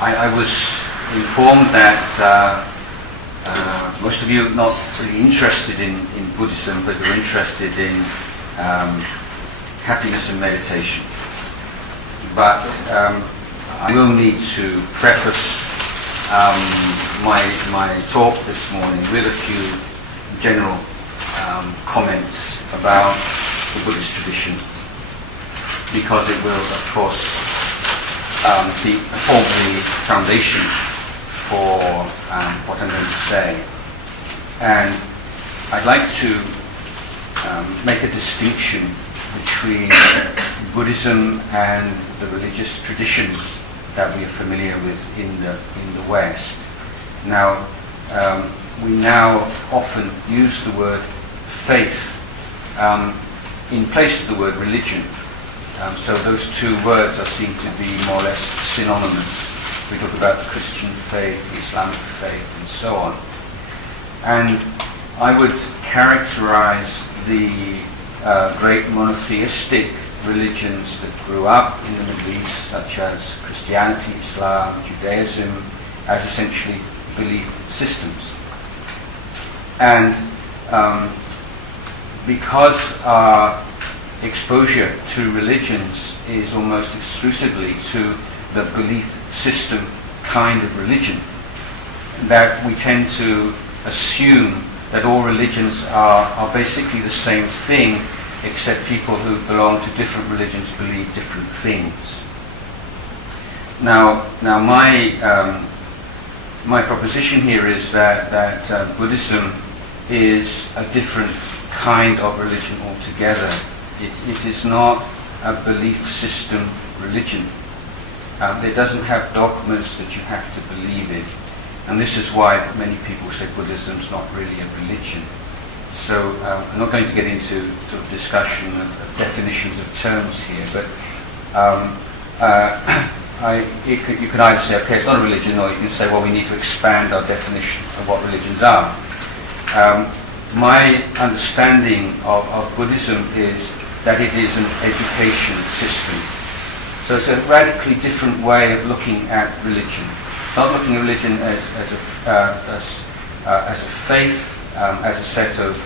I was informed that most of you are not really interested in Buddhism, but you're interested in happiness and meditation. But I will need to preface my talk this morning with a few general comments about the Buddhist tradition, because it will, of course, form the foundation for what I'm going to say. And I'd like to make a distinction between Buddhism and the religious traditions that we are familiar with in the West. Now, we now often use the word faith in place of the word religion. So those two words are seen to be more or less synonymous. We talk about the Christian faith, the Islamic faith, and so on. And I would characterize the great monotheistic religions that grew up in the Middle East, such as Christianity, Islam, Judaism, as essentially belief systems. And because our exposure to religions is almost exclusively to the belief system kind of religion, that we tend to assume that all religions are basically the same thing, except people who belong to different religions believe different things. Now my proposition here is that Buddhism is a different kind of religion altogether. It is not a belief system religion. It doesn't have dogmas that you have to believe in. And this is why many people say Buddhism's not really a religion. So I'm not going to get into sort of discussion of definitions of terms here, but you could either say, okay, it's not a religion, or you can say, well, we need to expand our definition of what religions are. My understanding of Buddhism is that it is an education system. So it's a radically different way of looking at religion. Not looking at religion as a faith, as a set of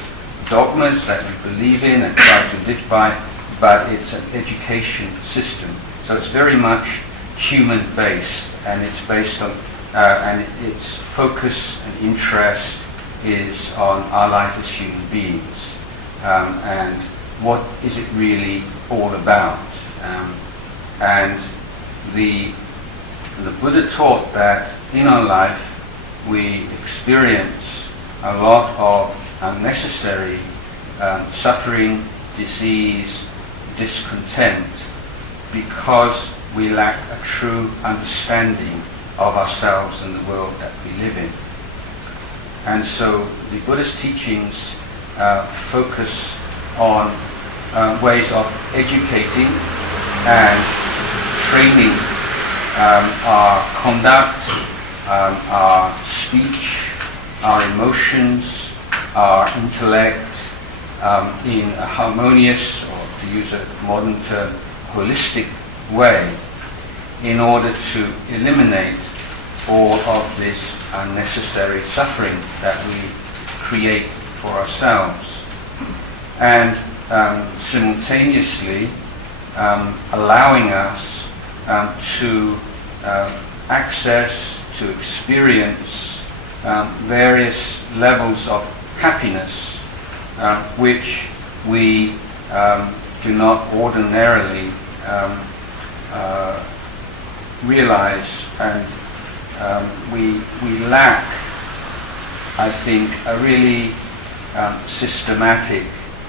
dogmas that we believe in and try to live by, but it's an education system. So it's very much human-based, and it's based on, and its focus and interest is on our life as human beings, and what is it really all about. And the Buddha taught that in our life we experience a lot of unnecessary suffering, disease, discontent, because we lack a true understanding of ourselves and the world that we live in. And so the Buddhist teachings focus on ways of educating and training our conduct, our speech, our emotions, our intellect in a harmonious, or to use a modern term, holistic way, in order to eliminate all of this unnecessary suffering that we create for ourselves, and simultaneously allowing us to access, to experience various levels of happiness which we do not ordinarily realize, and we lack, I think, a really systematic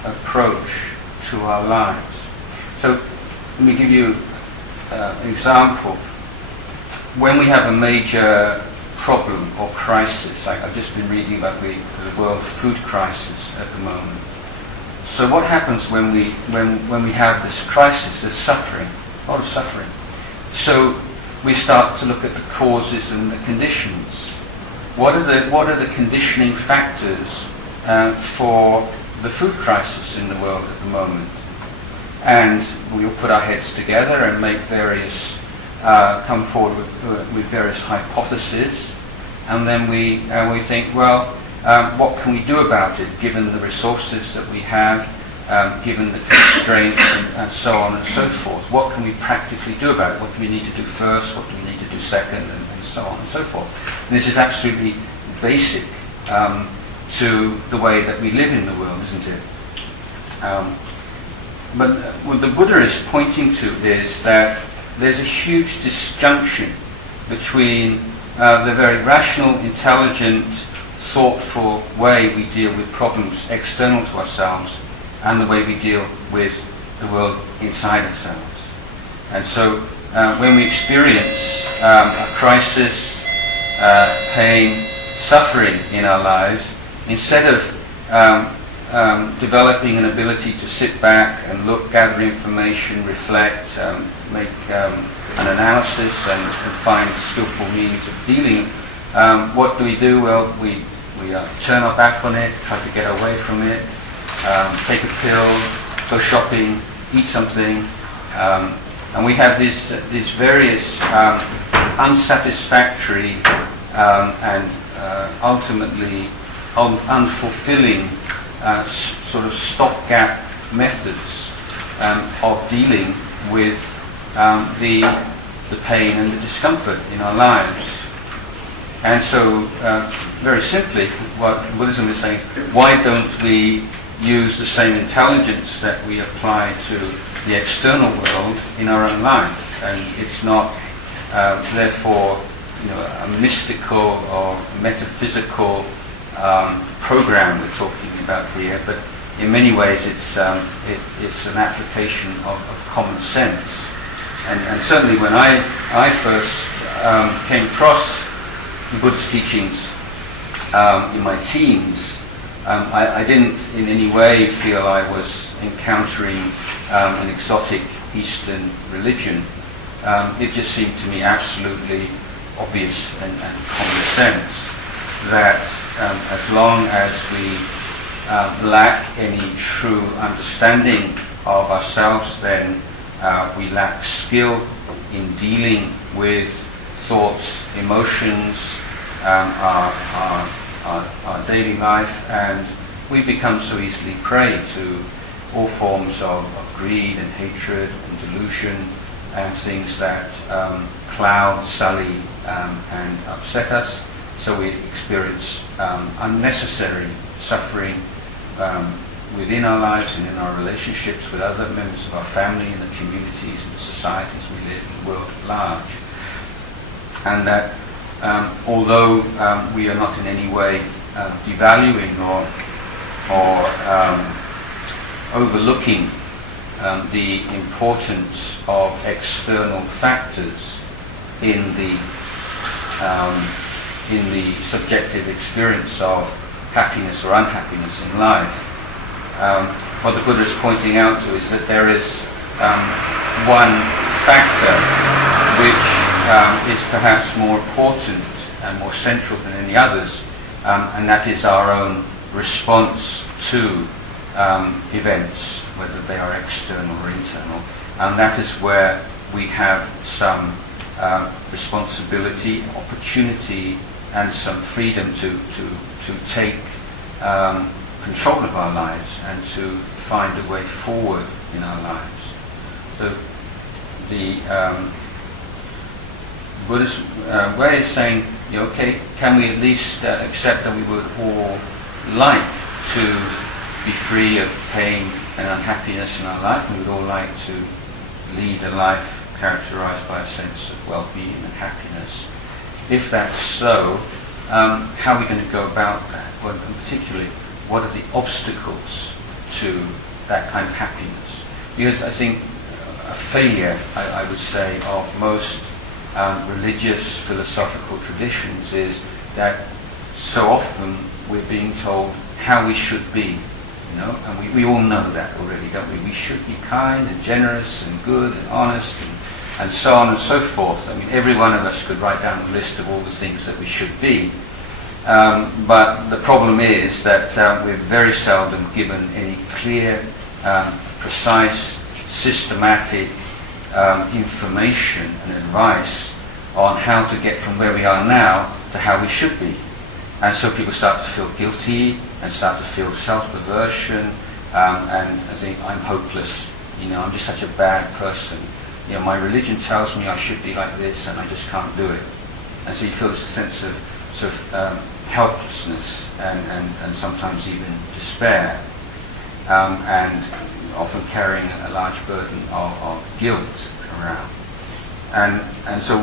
approach to our lives. So let me give you an example. When we have a major problem or crisis, like I've just been reading about the world food crisis at the moment. So what happens when we have this crisis, this suffering, a lot of suffering? So we start to look at the causes and the conditions. What are the conditioning factors for the food crisis in the world at the moment? And we'll put our heads together and make various come forward with various hypotheses, and then we think, well, what can we do about it, given the resources that we have, given the constraints and so on and so forth? What can we practically do about it? What do we need to do first? What do we need to do second? And so on and so forth. And this is absolutely basic to the way that we live in the world, isn't it? But what the Buddha is pointing to is that there's a huge disjunction between the very rational, intelligent, thoughtful way we deal with problems external to ourselves and the way we deal with the world inside ourselves. And so when we experience a crisis, pain, suffering in our lives, instead of developing an ability to sit back and look, gather information, reflect, make an analysis and find skillful means of dealing, what do? Well, we turn our back on it, try to get away from it, take a pill, go shopping, eat something, and we have these various unsatisfactory and ultimately unfulfilling sort of stopgap methods of dealing with the pain and the discomfort in our lives. And so, very simply, what Buddhism is saying, why don't we use the same intelligence that we apply to the external world in our own life? And it's not, therefore, a mystical or metaphysical program we're talking about here, but in many ways it's an application of common sense. And certainly when I first came across the Buddha's teachings in my teens, I didn't in any way feel I was encountering an exotic Eastern religion. It just seemed to me absolutely obvious and common sense that as long as we lack any true understanding of ourselves, then we lack skill in dealing with thoughts, emotions, our daily life, and we become so easily prey to all forms of greed and hatred and delusion and things that cloud, sully, and upset us. So we experience unnecessary suffering within our lives and in our relationships with other members of our family and the communities and the societies we live in, the world at large. And that although we are not in any way devaluing or overlooking the importance of external factors in the subjective experience of happiness or unhappiness in life, what the Buddha is pointing out to is that there is one factor which is perhaps more important and more central than any others, and that is our own response to events, whether they are external or internal. And that is where we have some responsibility, opportunity, and some freedom to take control of our lives and to find a way forward in our lives. So the Buddhist way is saying, okay, can we at least accept that we would all like to be free of pain and unhappiness in our life, and we would all like to lead a life characterized by a sense of well-being and happiness. If that's so, how are we going to go about that? Well, and particularly, what are the obstacles to that kind of happiness? Because I think a failure, I would say, of most religious philosophical traditions is that so often we're being told how we should be, and we all know that already, don't we? We should be kind and generous and good and honest and so on and so forth. I mean, every one of us could write down a list of all the things that we should be. But the problem is that we're very seldom given any clear, precise, systematic information and advice on how to get from where we are now to how we should be. And so people start to feel guilty and start to feel self-aversion, and think, I'm hopeless, I'm just such a bad person. My religion tells me I should be like this and I just can't do it. And so you feel this sense of sort of helplessness and sometimes even despair, and often carrying a large burden of guilt around. And so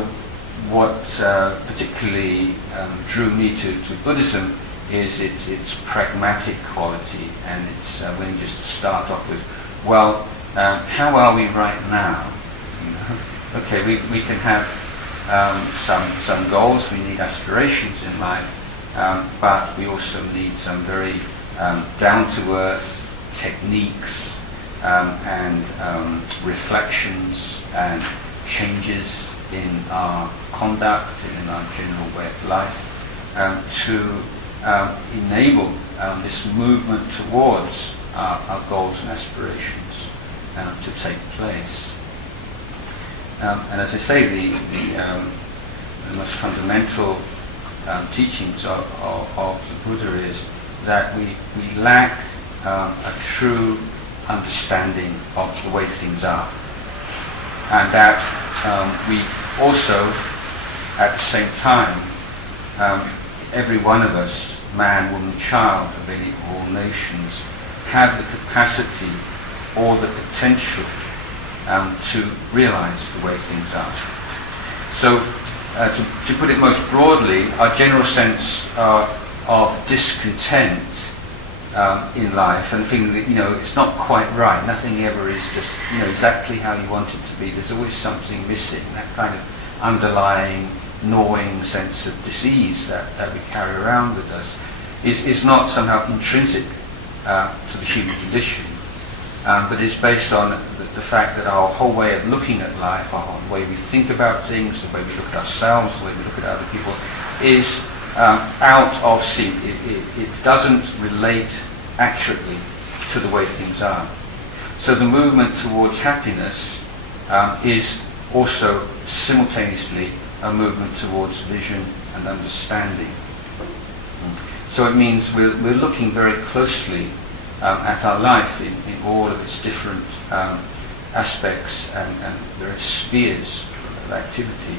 what particularly drew me to Buddhism is its pragmatic quality, and it's when you just start off with, well, how are we right now? Okay, we can have some goals, we need aspirations in life, but we also need some very down-to-earth techniques and reflections and changes in our conduct and in our general way of life to enable this movement towards our goals and aspirations to take place. And as I say, the most fundamental teachings of the Buddha is that we lack a true understanding of the way things are, and that we also, at the same time, every one of us, man, woman, child of all nations, have the capacity or the potential to realize the way things are. So, to put it most broadly, our general sense of discontent in life and feeling that it's not quite right, nothing ever is just exactly how you want it to be. There's always something missing. That kind of underlying, gnawing sense of disease that we carry around with us is not somehow intrinsic to the human condition, but is based on the fact that our whole way of looking at life, our way we think about things, the way we look at ourselves, the way we look at other people, is out of sync. It doesn't relate accurately to the way things are. So the movement towards happiness is also simultaneously a movement towards vision and understanding. So it means we're looking very closely at our life in all of its different aspects and various spheres of activity.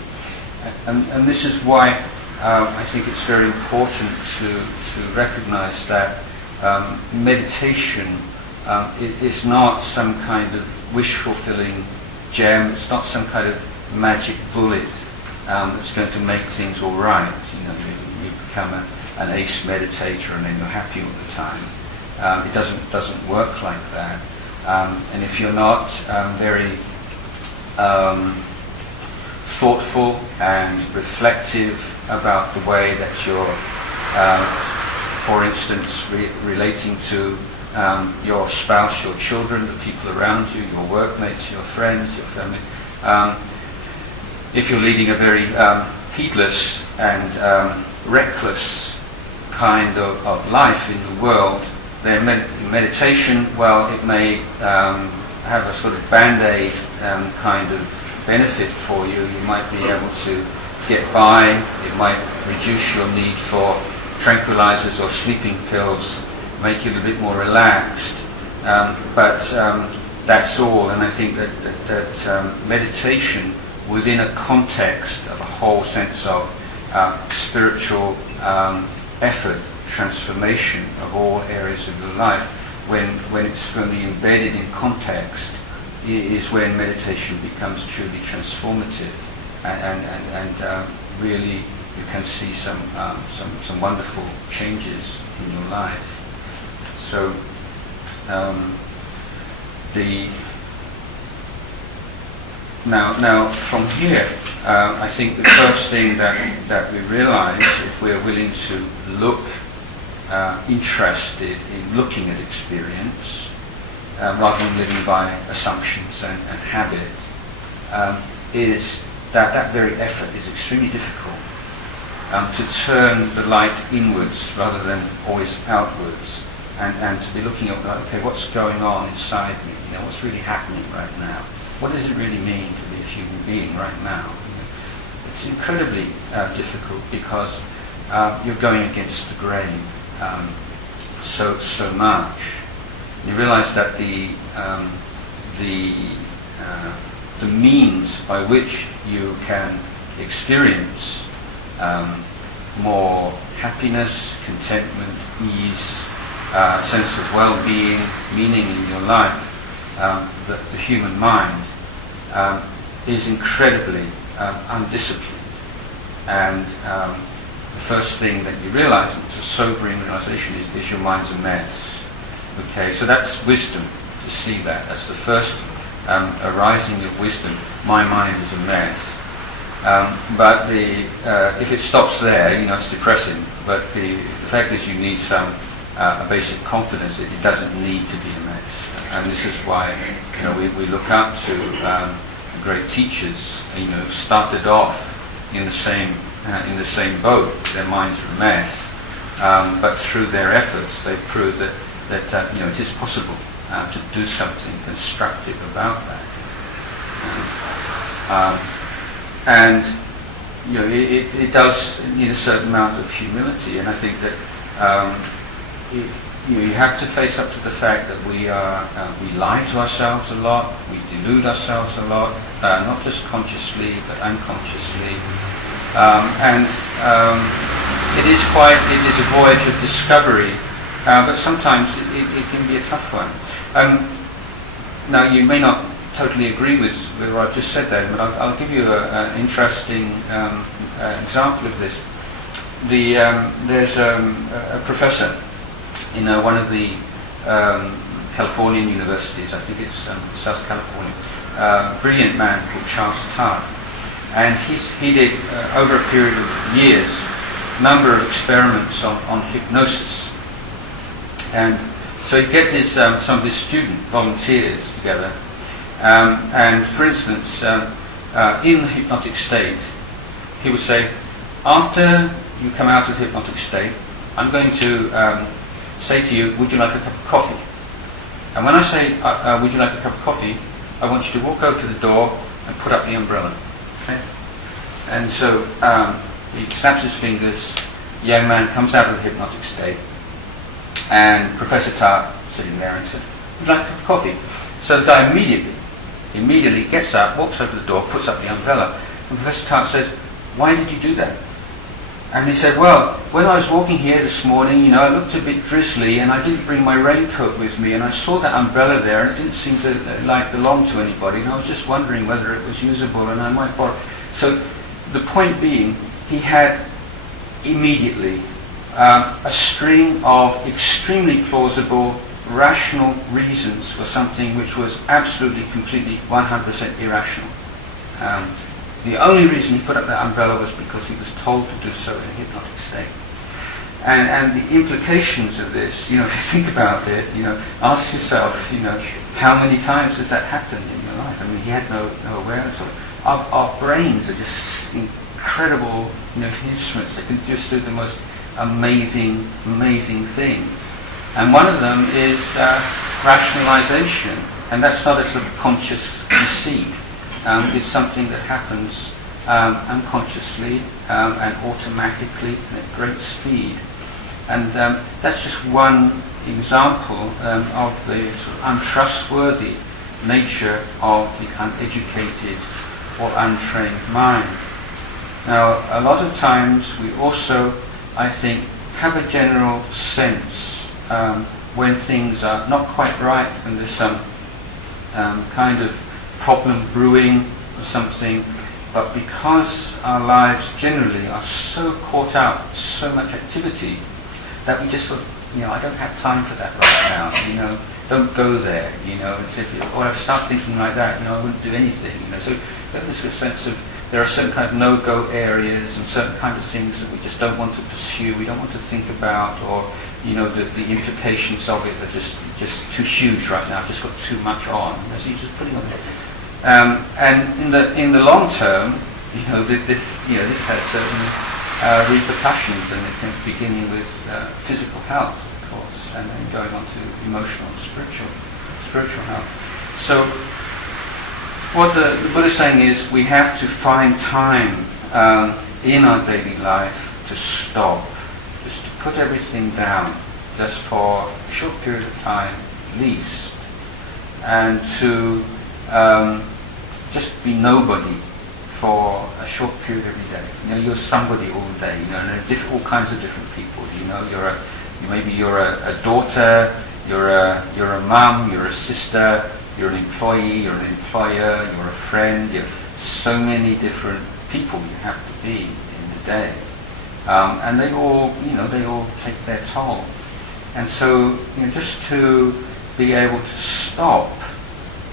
And this is why I think it's very important to recognize that meditation is not some kind of wish-fulfilling gem. It's not some kind of magic bullet that's going to make things all right. You become an ace meditator and then you're happy all the time. It doesn't work like that. And if you're not very thoughtful and reflective about the way that you're, for instance, relating to your spouse, your children, the people around you, your workmates, your friends, your family, if you're leading a very heedless and reckless kind of life in the world, then meditation, well, it may have a sort of band-aid kind of benefit for you. You might be able to get by. It might reduce your need for tranquilizers or sleeping pills, make you a little bit more relaxed. But that's all. And I think that meditation within a context of a whole sense of spiritual effort, transformation of all areas of your life, when it's firmly embedded in context, is when meditation becomes truly transformative, and really you can see some wonderful changes in your life. So now from here, I think the first thing that we realize, if we're willing to look interested in looking at experience rather than living by assumptions and habit, is that very effort is extremely difficult, to turn the light inwards rather than always outwards, and to be looking at, okay, what's going on inside me? What's really happening right now? What does it really mean to a human being right now. It's incredibly difficult because you're going against the grain so much. You realise that the means by which you can experience more happiness, contentment, ease, sense of well-being, meaning in your life, the human mind is incredibly undisciplined. And the first thing that you realise, it's a sobering realisation, is your mind's a mess. Okay, so that's wisdom, to see that. That's the first arising of wisdom. My mind is a mess. But if it stops there, it's depressing. But the fact is, you need a basic confidence that it doesn't need to be a mess. And this is why we look up to great teachers. Started off in the same boat. Their minds are a mess, but through their efforts, they proved that it is possible to do something constructive about that. And it does need a certain amount of humility, and I think that you have to face up to the fact that we lie to ourselves a lot, we delude ourselves a lot, not just consciously but unconsciously, and it is a voyage of discovery, but sometimes it can be a tough one. Now you may not totally agree with what I've just said there, but I'll give you an interesting example of this. There's a professor in one of the Californian universities, I think it's South California, brilliant man called Charles Tart, and he did over a period of years a number of experiments on hypnosis. And so he'd get some of his student volunteers together, and for instance, in the hypnotic state, he would say, after you come out of the hypnotic state, I'm going to say to you, would you like a cup of coffee? And when I say, would you like a cup of coffee, I want you to walk over to the door and put up the umbrella. Okay? And so he snaps his fingers, the young man comes out of the hypnotic state, and Professor Tart sitting there and said, would you like a cup of coffee? So the guy immediately gets up, walks over to the door, puts up the umbrella. And Professor Tart says, why did you do that? And he said, well, when I was walking here this morning, it looked a bit drizzly, and I didn't bring my raincoat with me, and I saw that umbrella there, and it didn't seem to belong to anybody, and I was just wondering whether it was usable, and I might borrow. So the point being, he had immediately a string of extremely plausible, rational reasons for something which was absolutely, completely, 100% irrational. The only reason he put up that umbrella was because he was told to do so in a hypnotic state. And the implications of this, if you think about it, ask yourself, how many times has that happened in your life? I mean, he had no awareness of it. Our brains are just incredible, instruments that can just do the most amazing things. And one of them is rationalization, and that's not a sort of conscious deceit. It's something that happens unconsciously and automatically and at great speed. And that's just one example of the sort of untrustworthy nature of the uneducated or untrained mind. Now, a lot of times we also, I think, have a general sense when things are not quite right, when there's some kind of problem brewing or something, but because our lives generally are so caught up with so much activity that we just sort of, I don't have time for that right now, don't go there, it's if I start thinking like that, I wouldn't do anything, so there's this sense of there are certain kind of no-go areas and certain kind of things that we just don't want to pursue, we don't want to think about, or the implications of it are just too huge right now, I've just got too much on, so you're just putting on it. And in the long term, this has certain repercussions, and it can beginning with physical health, of course, and then going on to emotional, spiritual health. So what the Buddha is saying is we have to find time in our daily life to stop, just to put everything down, just for a short period of time at least, and to just be nobody for a short period every day. You know, you're somebody all day. You know, and there are all kinds of different people. You know, maybe you're a daughter, you're a mum, you're a sister, you're an employee, you're an employer, you're a friend. You're so many different people you have to be in the day, and they all take their toll. And so, just to be able to stop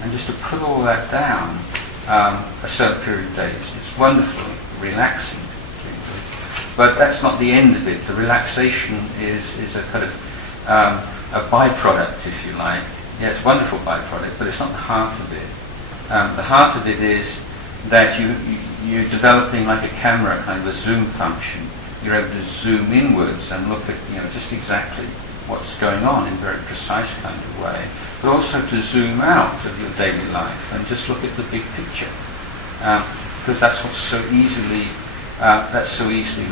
and just to put all that down a certain period of days, it's wonderfully relaxing. But that's not the end of it. The relaxation is a kind of a byproduct, if you like. Yeah, it's a wonderful byproduct, but it's not the heart of it. The heart of it is that you're developing like a camera, kind of a zoom function. You're able to zoom inwards and look at just exactly what's going on in a very precise kind of way, but also to zoom out of your daily life and just look at the big picture, because that's what's so easily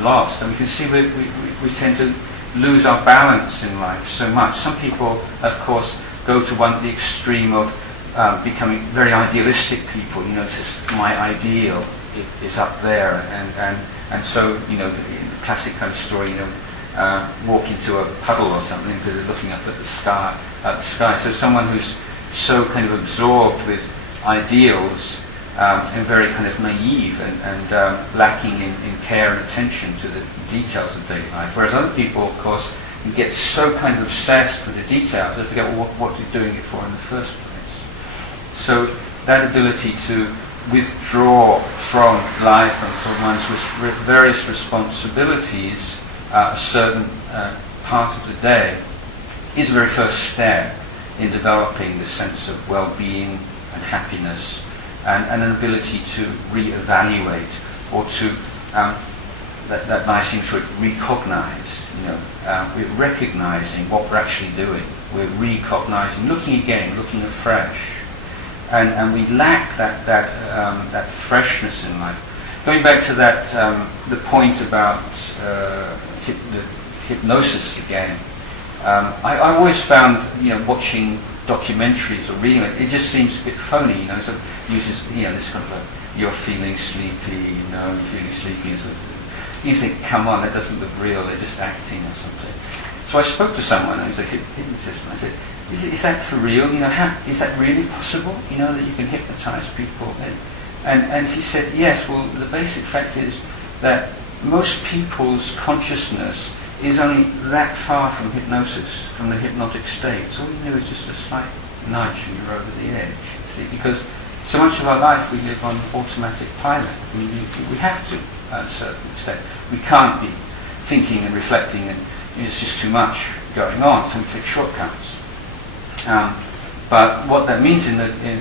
lost. And we can see we tend to lose our balance in life so much. Some people, of course, go to the extreme of becoming very idealistic people. It's just my ideal is up there, and so the classic kind of story, walk into a puddle or something because they're looking up at the sky. So someone who's so kind of absorbed with ideals and very kind of naive and lacking in care and attention to the details of daily life. Whereas other people, of course, get so kind of obsessed with the details they forget what you're doing it for in the first place. So that ability to withdraw from life and from one's various responsibilities a certain part of the day is the very first step in developing the sense of well-being and happiness and an ability to re-evaluate or to that nice thing to recognize. We're recognizing what we're actually doing. We're recognizing, looking again, looking afresh, and we lack that freshness in life. Going back to that, the point about the hypnosis again. I always found, watching documentaries or reading it just seems a bit phony. So it uses, this kind of you're feeling sleepy, you're feeling sleepy. So you think, come on, that doesn't look real. They're just acting or something. So I spoke to someone, who's a hypnotist, and I said, is that for real? Is that really possible? That you can hypnotize people? And he said, yes. Well, the basic fact is that most people's consciousness is only that far from hypnosis, from the hypnotic state. So all you need is just a slight nudge and you're over the edge. See, because so much of our life we live on automatic pilot. We have to, at a certain extent. We can't be thinking and reflecting, and it's just too much going on, so we take shortcuts. But what that means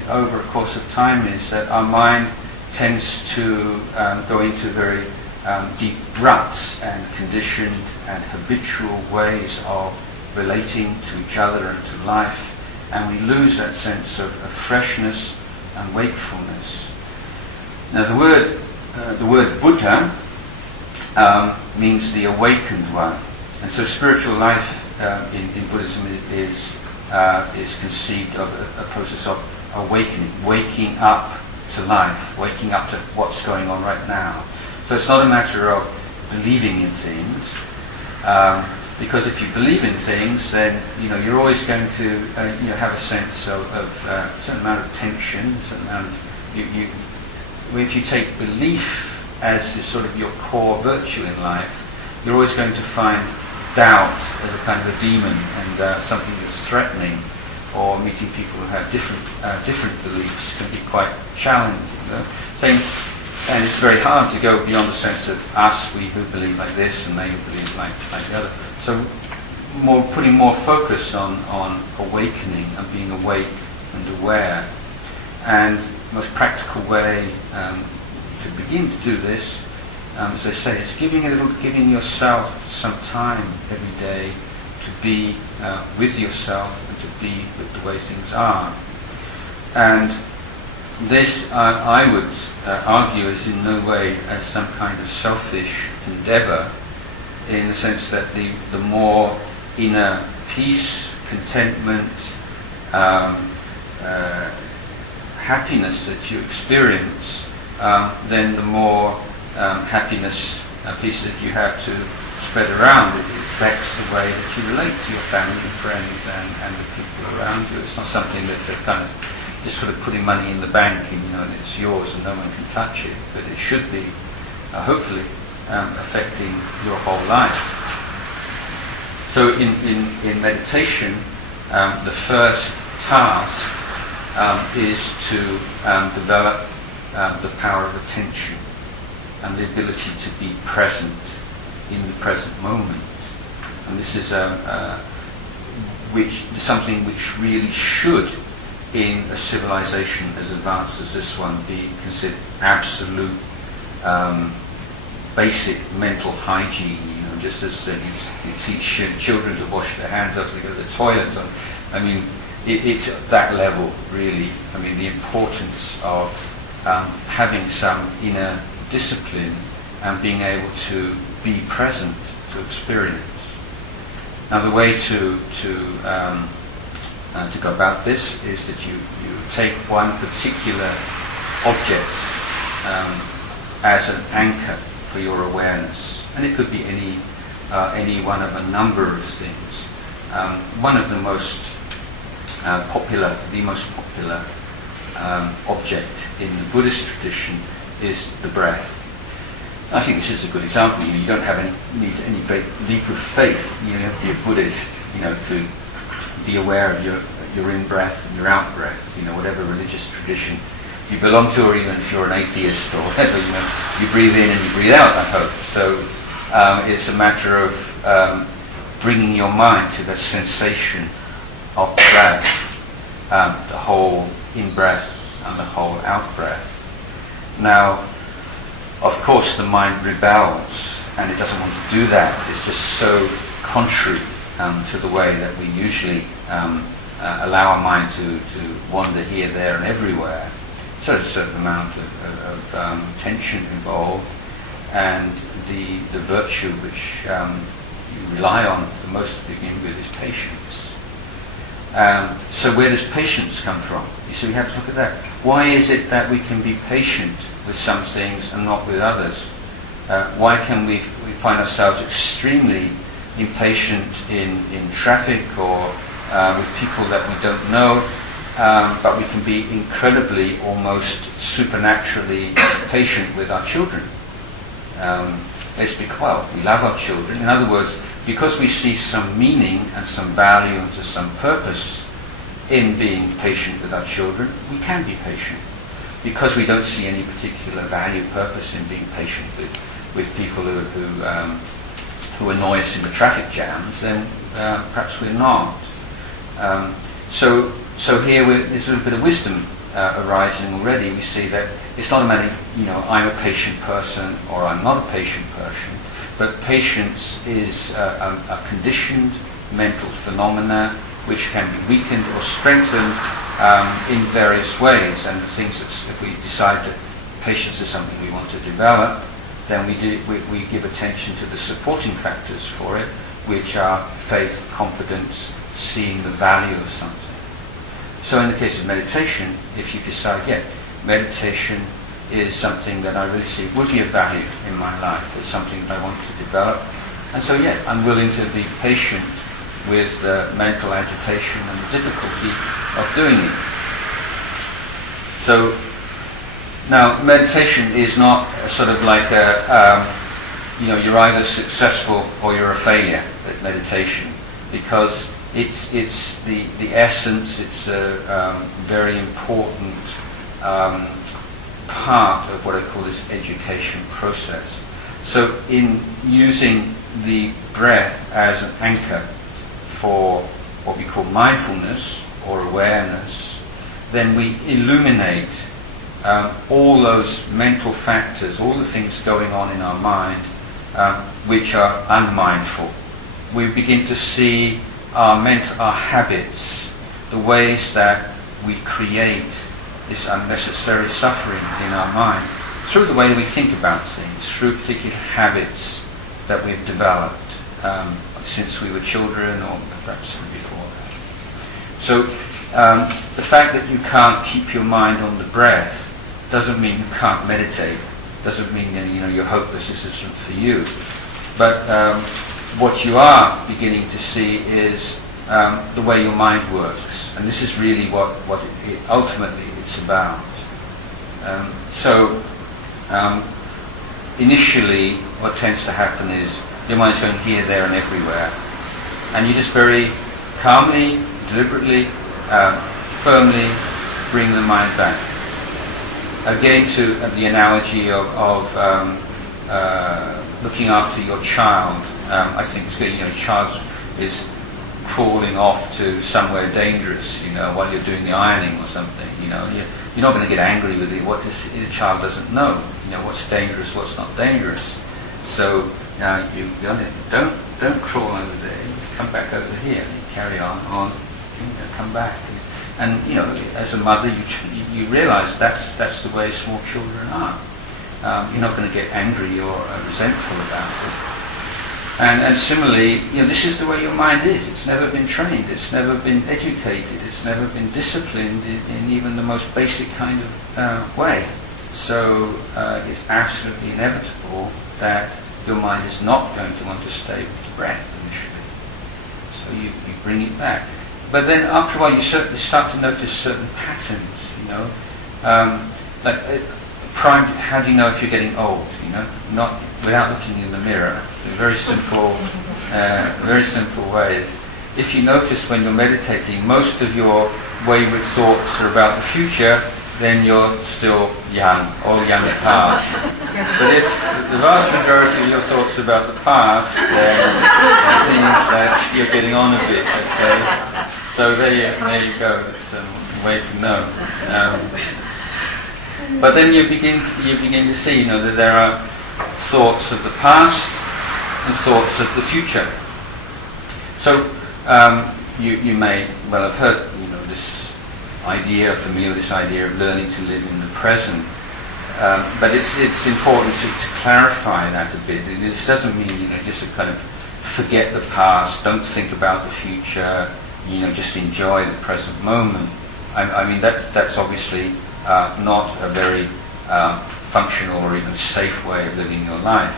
over a course of time is that our mind tends to go into very deep ruts and conditioned and habitual ways of relating to each other and to life, and we lose that sense of freshness and wakefulness. Now the word Buddha means the awakened one, and so spiritual life in Buddhism is conceived of a process of awakening, waking up to life, waking up to what's going on right now. So it's not a matter of believing in things, because if you believe in things, then you're always going to have a sense of a certain amount of tension, a certain amount of if you take belief as this sort of your core virtue in life, you're always going to find doubt as a kind of a demon and something that's threatening, or meeting people who have different beliefs can be quite challenging. And it's very hard to go beyond the sense of us, we who believe like this, and they who believe like the other. So putting more focus on awakening and being awake and aware. And the most practical way to begin to do this, as I say, is giving yourself some time every day to be with yourself and to be with the way things are. And this, I would argue, is in no way as some kind of selfish endeavour, in the sense that the more inner peace, contentment, happiness that you experience, then the more happiness and peace that you have to spread around. It affects the way that you relate to your family and friends and the people around you. It's not something that's a kind of just sort of putting money in the bank and, and it's yours and no one can touch it, but it should be hopefully affecting your whole life. So in meditation, the first task is to develop the power of attention and the ability to be present in the present moment. And this is something which really should, in a civilization as advanced as this one, be considered absolute basic mental hygiene. Just as you teach children to wash their hands after they go to the toilet. I mean, it's at that level, really. I mean, the importance of having some inner discipline and being able to be present, to experience. Now, the way to go about this is that you take one particular object as an anchor for your awareness, and it could be any one of a number of things. One of the most popular object in the Buddhist tradition is the breath. I think this is a good example. You don't have need any great leap of faith. You have to be a Buddhist, to be aware of your in-breath and your out-breath. Whatever religious tradition you belong to, or even if you're an atheist or whatever, you breathe in and you breathe out, I hope. So it's a matter of bringing your mind to the sensation of breath, the whole in-breath and the whole out-breath. Now, of course, the mind rebels, and it doesn't want to do that. It's just so contrary to the way that we usually allow our mind to wander here, there, and everywhere. So there's a certain amount of tension involved, and the virtue which you rely on the most to begin with is patience. So where does patience come from? You see, we have to look at that. Why is it that we can be patient with some things and not with others? Why can we find ourselves extremely impatient in traffic or with people that we don't know, but we can be incredibly, almost supernaturally patient with our children? It's because we love our children. In other words, because we see some meaning and some value and some purpose in being patient with our children, we can be patient. Because we don't see any particular value, purpose in being patient with people who annoy us in the traffic jams, then perhaps we're not. So here there's a little bit of wisdom arising already. We see that it's not a matter, I'm a patient person or I'm not a patient person, but patience is a conditioned mental phenomena which can be weakened or strengthened in various ways. And the things that, if we decide that patience is something we want to develop, then we give attention to the supporting factors for it, which are faith, confidence, seeing the value of something. So in the case of meditation, if you decide, meditation is something that I really see would be of value in my life, it's something that I want to develop, and so I'm willing to be patient with mental agitation and the difficulty of doing it. So now meditation is not sort of like you're either successful or you're a failure at meditation, because it's the essence, it's a very important part of what I call this education process. So in using the breath as an anchor for what we call mindfulness or awareness, then we illuminate all those mental factors, all the things going on in our mind which are unmindful. We begin to see our habits, the ways that we create this unnecessary suffering in our mind through the way we think about things, through particular habits that we've developed since we were children or perhaps before that. So the fact that you can't keep your mind on the breath doesn't mean you can't meditate, doesn't mean you're hopeless, this isn't for you. But what you are beginning to see is the way your mind works, and this is really what it ultimately it's about. Initially, what tends to happen is your mind's going here, there, and everywhere, and you just very calmly, deliberately, firmly bring the mind back. Again, to the analogy of looking after your child, I think it's good. Your child is crawling off to somewhere dangerous, while you're doing the ironing or something. You're not going to get angry with it. What the child doesn't know, what's dangerous, what's not dangerous. So now don't crawl over there. Come back over here. And you carry on, come back. And as a mother, you realise that's the way small children are. You're not going to get angry or resentful about it. And similarly, this is the way your mind is. It's never been trained. It's never been educated. It's never been disciplined in even the most basic kind of way. So it's absolutely inevitable that your mind is not going to want to stay with the breath initially. So you bring it back. But then after a while you start to notice certain patterns, how do you know if you're getting old? Not without looking in the mirror. In very simple ways. If you notice when you're meditating, most of your wayward thoughts are about the future, then you're still young, or young at heart. But if the vast majority of your thoughts are about the past, then that means that you're getting on a bit, okay? So there you go, it's a way to know. But then you begin to see, that there are thoughts of the past and thoughts of the future. So you may well have heard, this idea, familiar with this idea of learning to live in the present. But it's important to clarify that a bit. This doesn't mean just to kind of forget the past, don't think about the future, just enjoy the present moment. I mean that's obviously not a very functional or even safe way of living your life.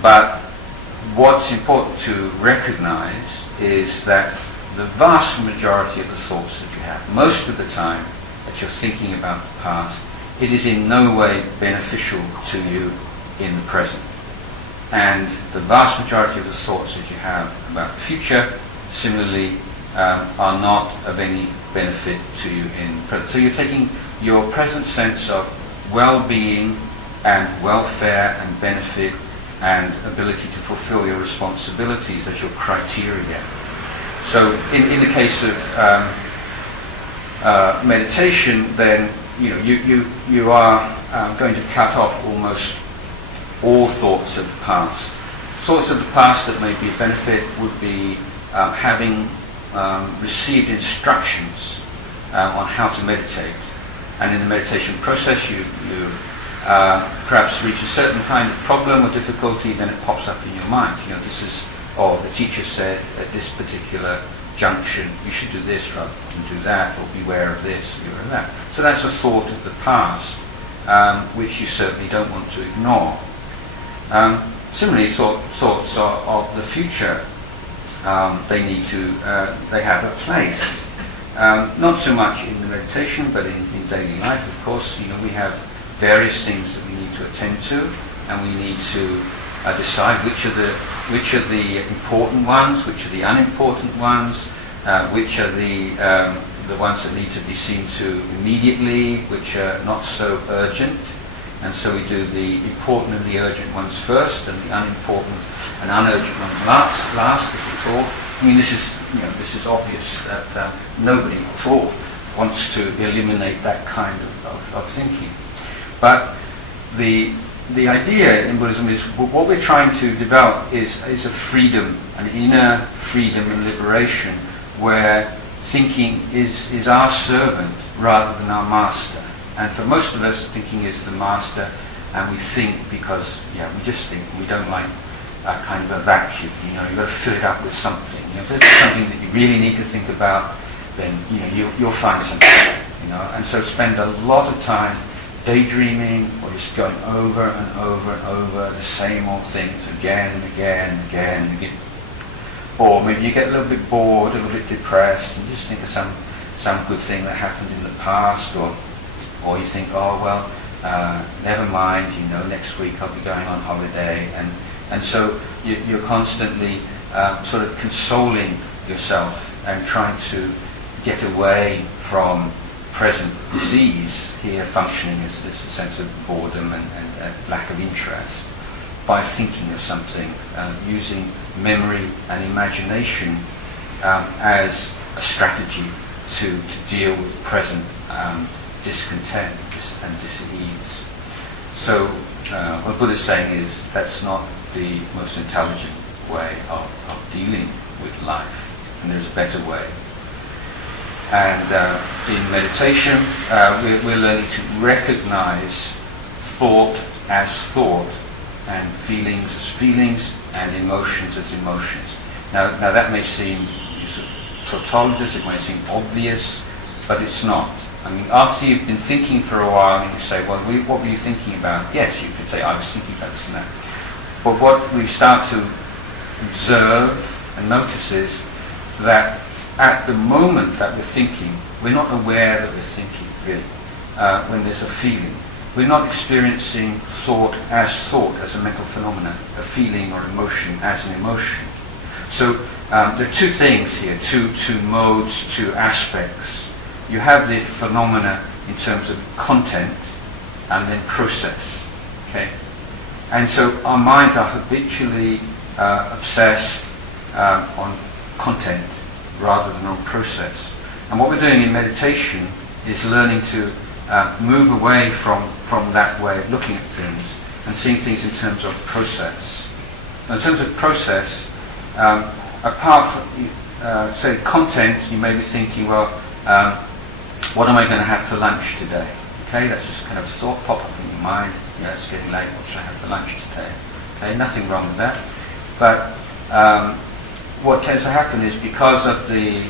But what's important to recognize is that the vast majority of the thoughts that you have, most of the time that you're thinking about the past, it is in no way beneficial to you in the present. And the vast majority of the thoughts that you have about the future, similarly, are not of any benefit to you in the present. So you're taking your present sense of well-being and welfare and benefit and ability to fulfill your responsibilities as your criteria. So in the case of meditation, then you are going to cut off almost all thoughts of the past. Thoughts of the past that may be a benefit would be having received instructions on how to meditate, and in the meditation process you perhaps reach a certain kind of problem or difficulty, then it pops up in your mind. This is, the teacher said at this particular junction you should do this rather than do that, or beware of this, beware of that. So that's a thought of the past, which you certainly don't want to ignore. Similarly, thoughts of the future, they have a place. Not so much in the meditation, but in daily life, of course. We have various things that we need to attend to, and we need to decide which are the important ones, which are the unimportant ones, which are the ones that need to be seen to immediately, which are not so urgent. And so we do the important and the urgent ones first, and the unimportant and unurgent ones last, if at all. I mean, this is obvious that nobody at all wants to eliminate that kind of thinking. But the idea in Buddhism is what we're trying to develop is a freedom, an inner freedom and liberation, where thinking is our servant rather than our master. And for most of us, thinking is the master, and we think because, we just think. We don't like kind of a vacuum. You've got to fill it up with something. If there's something that you really need to think about, then you'll find something. And so spend a lot of time daydreaming, or just going over and over and over the same old things again and again and again and again. Or maybe you get a little bit bored, a little bit depressed, and you just think of some good thing that happened in the past, or you think, never mind, next week I'll be going on holiday, and so you're constantly sort of consoling yourself and trying to get away from present disease, here functioning as this sense of boredom and lack of interest, by thinking of something, using memory and imagination as a strategy to deal with present discontent and dis-ease. So what Buddha is saying is that's not the most intelligent way of dealing with life, and there's a better way. And in meditation, we're learning to recognize thought as thought, and feelings as feelings, and emotions as emotions. Now that may seem, tautologist, it may seem obvious, but it's not. I mean, after you've been thinking for a while, and you say, well, what were you thinking about? Yes, you could say, I was thinking about this and that. But what we start to observe and notice is that at the moment that we're thinking, we're not aware that we're thinking, really, when there's a feeling. We're not experiencing thought, as a mental phenomenon, a feeling or emotion as an emotion. So there are two things here, two modes, two aspects. You have the phenomena in terms of content and then process. Okay? And so our minds are habitually obsessed on content rather than on process. And what we're doing in meditation is learning to move away from that way of looking at things and seeing things in terms of process. Now, in terms of process, apart from, say, content, you may be thinking, well, what am I going to have for lunch today? Okay, that's just kind of thought pop up in your mind. It's getting late, what should I have for lunch today? Okay, nothing wrong with that. But what tends to happen is because of the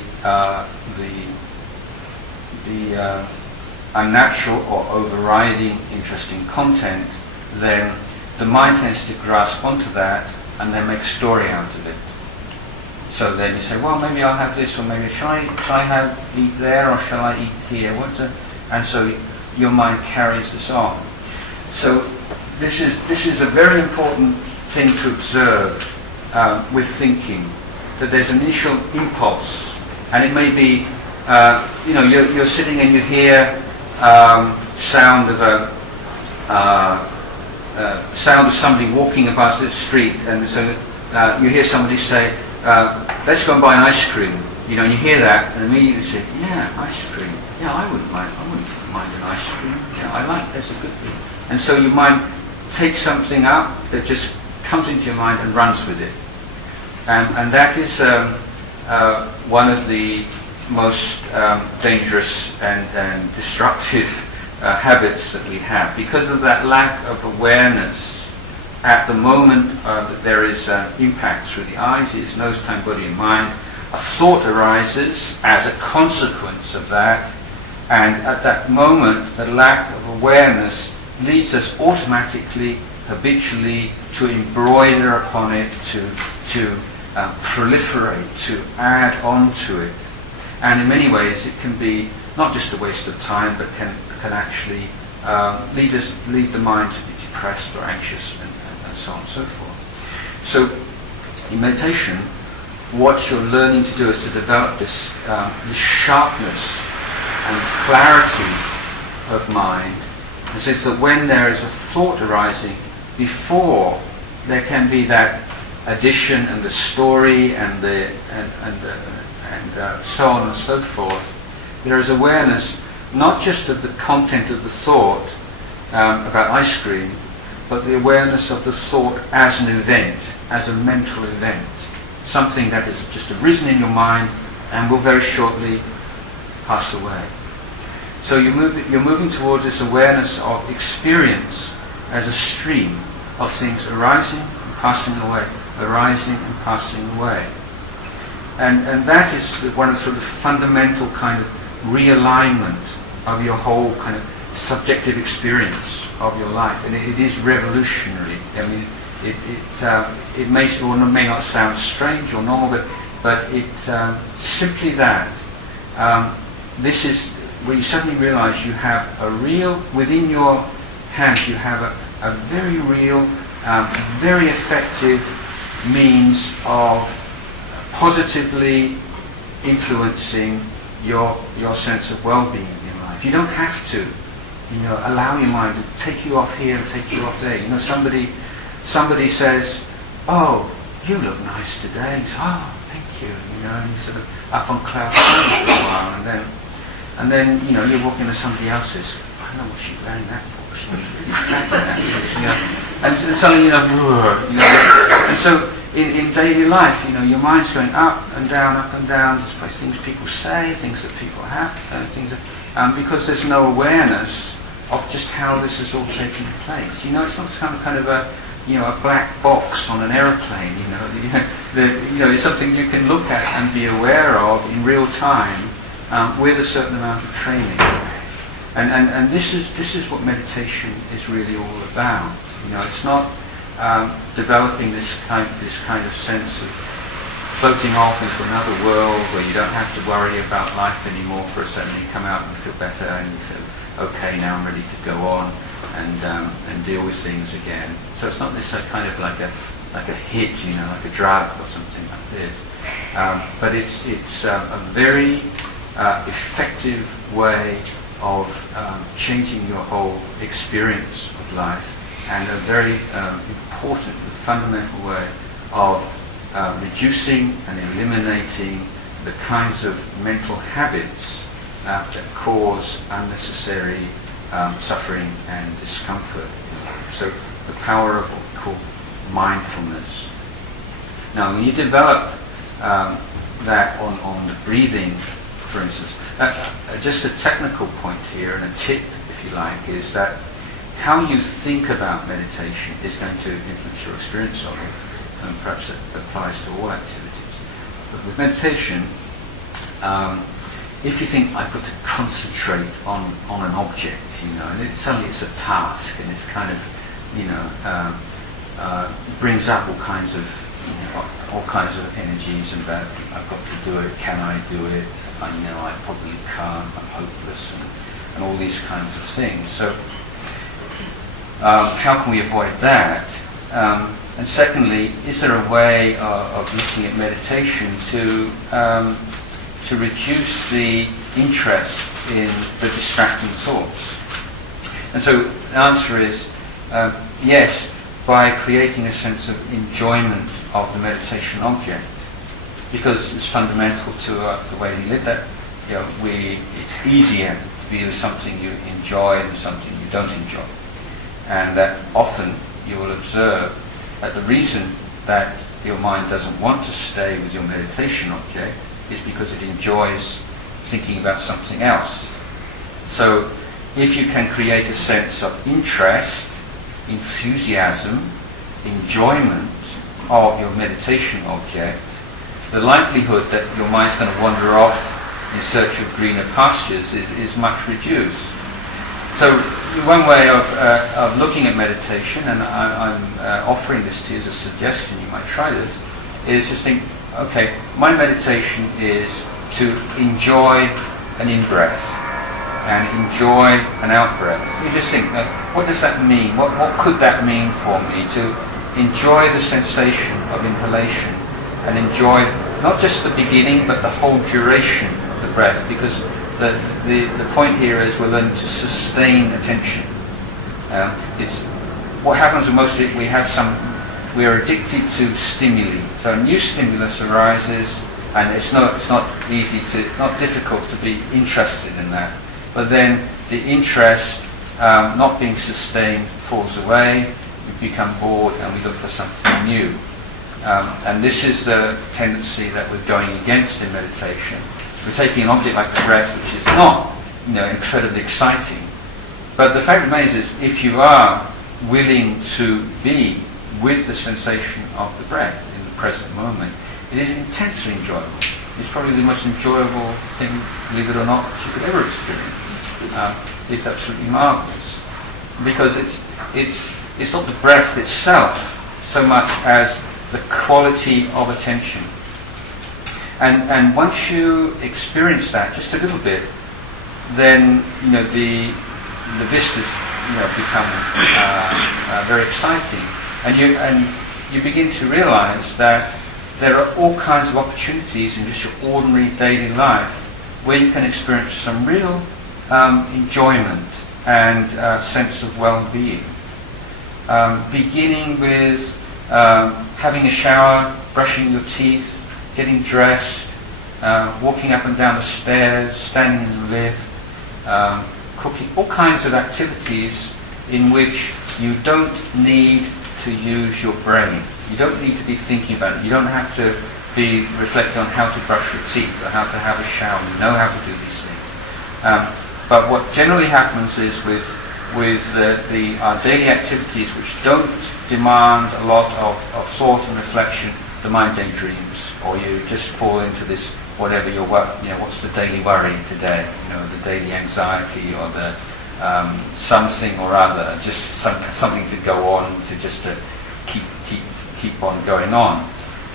unnatural or overriding interesting content, then the mind tends to grasp onto that and then make a story out of it. So then you say, well, maybe I'll have this, or maybe shall I eat there, or shall I eat here? And so your mind carries this on. So this is a very important thing to observe with thinking, that there's an initial impulse, and it may be, you're sitting and you hear sound of somebody walking about the street, and so you hear somebody say, let's go and buy an ice cream. And you hear that, and immediately you say, yeah, ice cream. Yeah, I wouldn't mind an ice cream. Yeah, that's a good thing. And so your mind takes something up that just comes into your mind and runs with it. And that is one of the most dangerous and destructive habits that we have. Because of that lack of awareness, at the moment that there is impact through the eyes, ears, nose, tongue, body and mind, a thought arises as a consequence of that, and at that moment the lack of awareness leads us automatically, habitually, to embroider upon it, to proliferate, to add on to it. And in many ways it can be not just a waste of time, but can actually lead the mind to be depressed or anxious and so on and so forth. So in meditation, what you're learning to do is to develop this sharpness and clarity of mind. And so it's that when there is a thought arising, before there can be that addition and the story and so on and so forth, there is awareness not just of the content of the thought about ice cream, but the awareness of the thought as an event, as a mental event, something that has just arisen in your mind and will very shortly pass away. So you're moving towards this awareness of experience as a stream of things arising and passing away, arising and passing away. And that is one of the sort of fundamental kind of realignment of your whole kind of subjective experience of your life. And it is revolutionary. I mean, it may not sound strange or normal, but it simply that. This is where you suddenly realize you have a real, within your hands, you have a very real, very effective means of positively influencing your sense of well-being in life. You don't have to, allow your mind to take you off here and take you off there. Somebody says, "Oh, you look nice today." And you say, "Oh, thank you." And you're sort of up on cloud nine for a while, and then you're walking to somebody else's. I don't know what she's wearing that for. She looks really fat in that. And suddenly and so in daily life, your mind's going up and down, just by things people say, things that people have, because there's no awareness of just how this is all taking place. It's not some kind of a black box on an aeroplane. It's something you can look at and be aware of in real time with a certain amount of training. And this is what meditation is really all about. It's not developing this kind of sense of floating off into another world where you don't have to worry about life anymore for a second. You come out and feel better, and you say, "Okay, now I'm ready to go on and deal with things again." So it's not this kind of like a hit, like a drug or something like this. But it's a very effective way of changing your whole experience of life, and a very important, fundamental way of reducing and eliminating the kinds of mental habits that cause unnecessary suffering and discomfort. So the power of what we call mindfulness. Now, when you develop that on the breathing, for instance, just a technical point here and a tip, if you like, is that how you think about meditation is going to influence your experience of it, and perhaps it applies to all activities. But with meditation, if you think, "I've got to concentrate on an object," and suddenly it's a task, and it's kind of, brings up all kinds of energies about, "I've got to do it, can I do it? I probably can't, I'm hopeless," and all these kinds of things. So how can we avoid that? And secondly, is there a way of looking at meditation to reduce the interest in the distracting thoughts? And so the answer is yes, by creating a sense of enjoyment of the meditation object, because it's fundamental to the way we live. That it's easier to be with something you enjoy than something you don't enjoy, and that often you will observe that the reason that your mind doesn't want to stay with your meditation object is because it enjoys thinking about something else. So if you can create a sense of interest, enthusiasm, enjoyment of your meditation object, the likelihood that your mind's going to wander off in search of greener pastures is much reduced. So one way of looking at meditation, and I'm offering this to you as a suggestion, you might try this, is just think, okay, my meditation is to enjoy an in-breath and enjoy an out-breath. You just think, what does that mean? What could that mean for me? To enjoy the sensation of inhalation and enjoy not just the beginning but the whole duration of the breath, because the point here is we're learning to sustain attention. It's what happens when mostly we are addicted to stimuli. So a new stimulus arises, and it's not difficult to be interested in that. But then the interest not being sustained falls away, we become bored, and we look for something new. And this is the tendency that we're going against in meditation. We're taking an object like the breath, which is not incredibly exciting. But the fact remains is, if you are willing to be with the sensation of the breath in the present moment, it is intensely enjoyable. It's probably the most enjoyable thing, believe it or not, you could ever experience. It's absolutely marvelous, because it's not the breath itself so much as the quality of attention. And once you experience that just a little bit, then the vistas become very exciting, and you begin to realize that there are all kinds of opportunities in just your ordinary daily life where you can experience some real enjoyment and sense of well-being. Beginning with having a shower, brushing your teeth, getting dressed, walking up and down the stairs, standing in the lift, cooking, all kinds of activities in which you don't need to use your brain. You don't need to be thinking about it. You don't have to be reflecting on how to brush your teeth or how to have a shower. You know how to do these things. But what generally happens is with our daily activities, which don't demand a lot of thought and reflection, the mind daydreams, or you just fall into this whatever what's the daily worry today, the daily anxiety, or the something or other, just something to go on, to just keep on going on.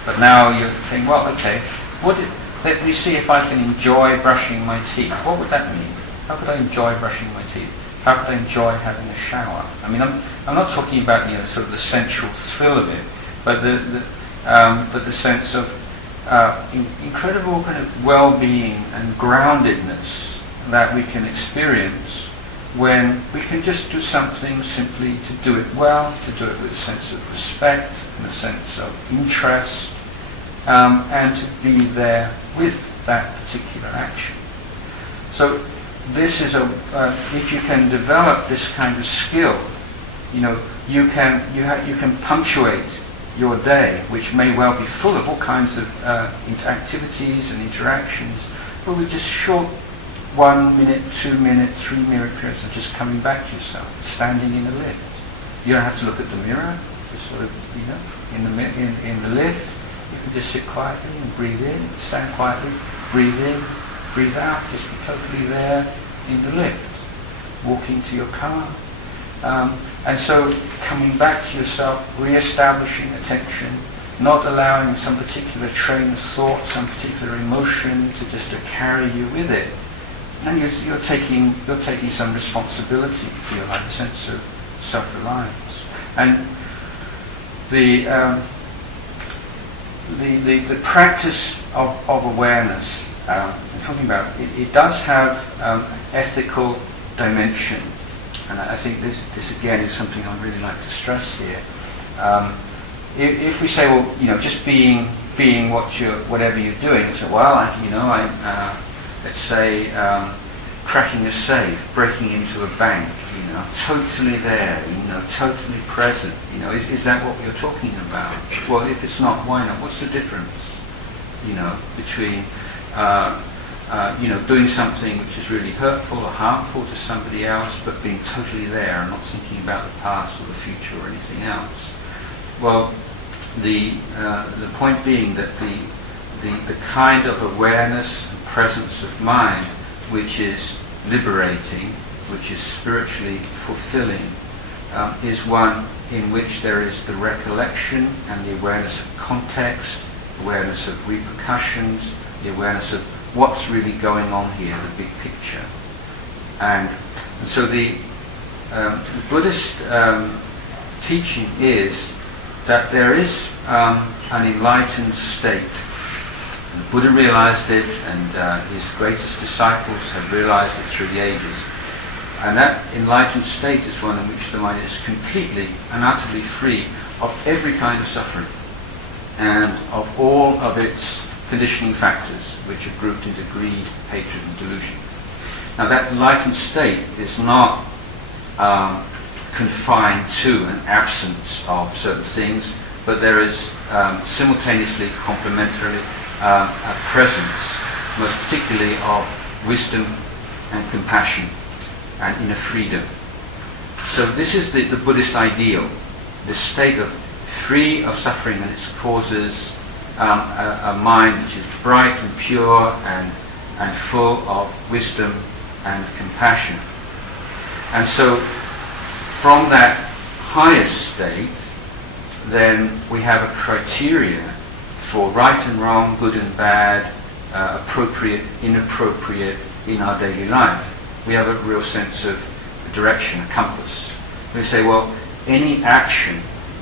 But now you're saying, well, okay, let me see if I can enjoy brushing my teeth. What would that mean? How could I enjoy brushing my teeth? How could I enjoy having a shower? I mean, I'm not talking about sort of the sensual thrill of it, but the sense of incredible kind of well-being and groundedness that we can experience when we can just do something simply to do it well, to do it with a sense of respect and a sense of interest, and to be there with that particular action. So this is if you can develop this kind of skill, you can punctuate your day, which may well be full of all kinds of activities and interactions, but with just short 1 minute, 2 minute, 3 minute periods of just coming back to yourself, standing in a lift. You don't have to look at the mirror. Just sort of, in the lift, you can just sit quietly and breathe in, stand quietly, breathe in, breathe out, just be totally there in the lift, walking to your car. And so coming back to yourself, re-establishing attention, not allowing some particular train of thought, some particular emotion to just carry you with it. And you're taking some responsibility, if you like, a sense of self-reliance. And the practice of awareness, I'm talking about, it does have ethical dimension. And I think this again is something I'd really like to stress here. If we say, well, just being whatever you're doing, so let's say cracking a safe, breaking into a bank, totally there, totally present. Is that what you're talking about? Well, if it's not, why not? What's the difference, between doing something which is really hurtful or harmful to somebody else, but being totally there and not thinking about the past or the future or anything else? Well, the point being that the kind of awareness and presence of mind which is liberating, which is spiritually fulfilling, is one in which there is the recollection and the awareness of context, awareness of repercussions, the awareness of what's really going on here, the big picture. And so the Buddhist teaching is that there is an enlightened state. And the Buddha realized it, and his greatest disciples have realized it through the ages. And that enlightened state is one in which the mind is completely and utterly free of every kind of suffering and of all of its conditioning factors, which are grouped into greed, hatred, and delusion. Now, that enlightened state is not confined to an absence of certain things, but there is simultaneously, complementarily, a presence, most particularly of wisdom, and compassion and inner freedom. So this is the Buddhist ideal, the state of free of suffering and its causes, a mind which is bright and pure and full of wisdom and compassion. And so from that highest state, then we have a criteria for right and wrong, good and bad, appropriate, inappropriate in our daily life. We have a real sense of direction, a compass. We say, well, any action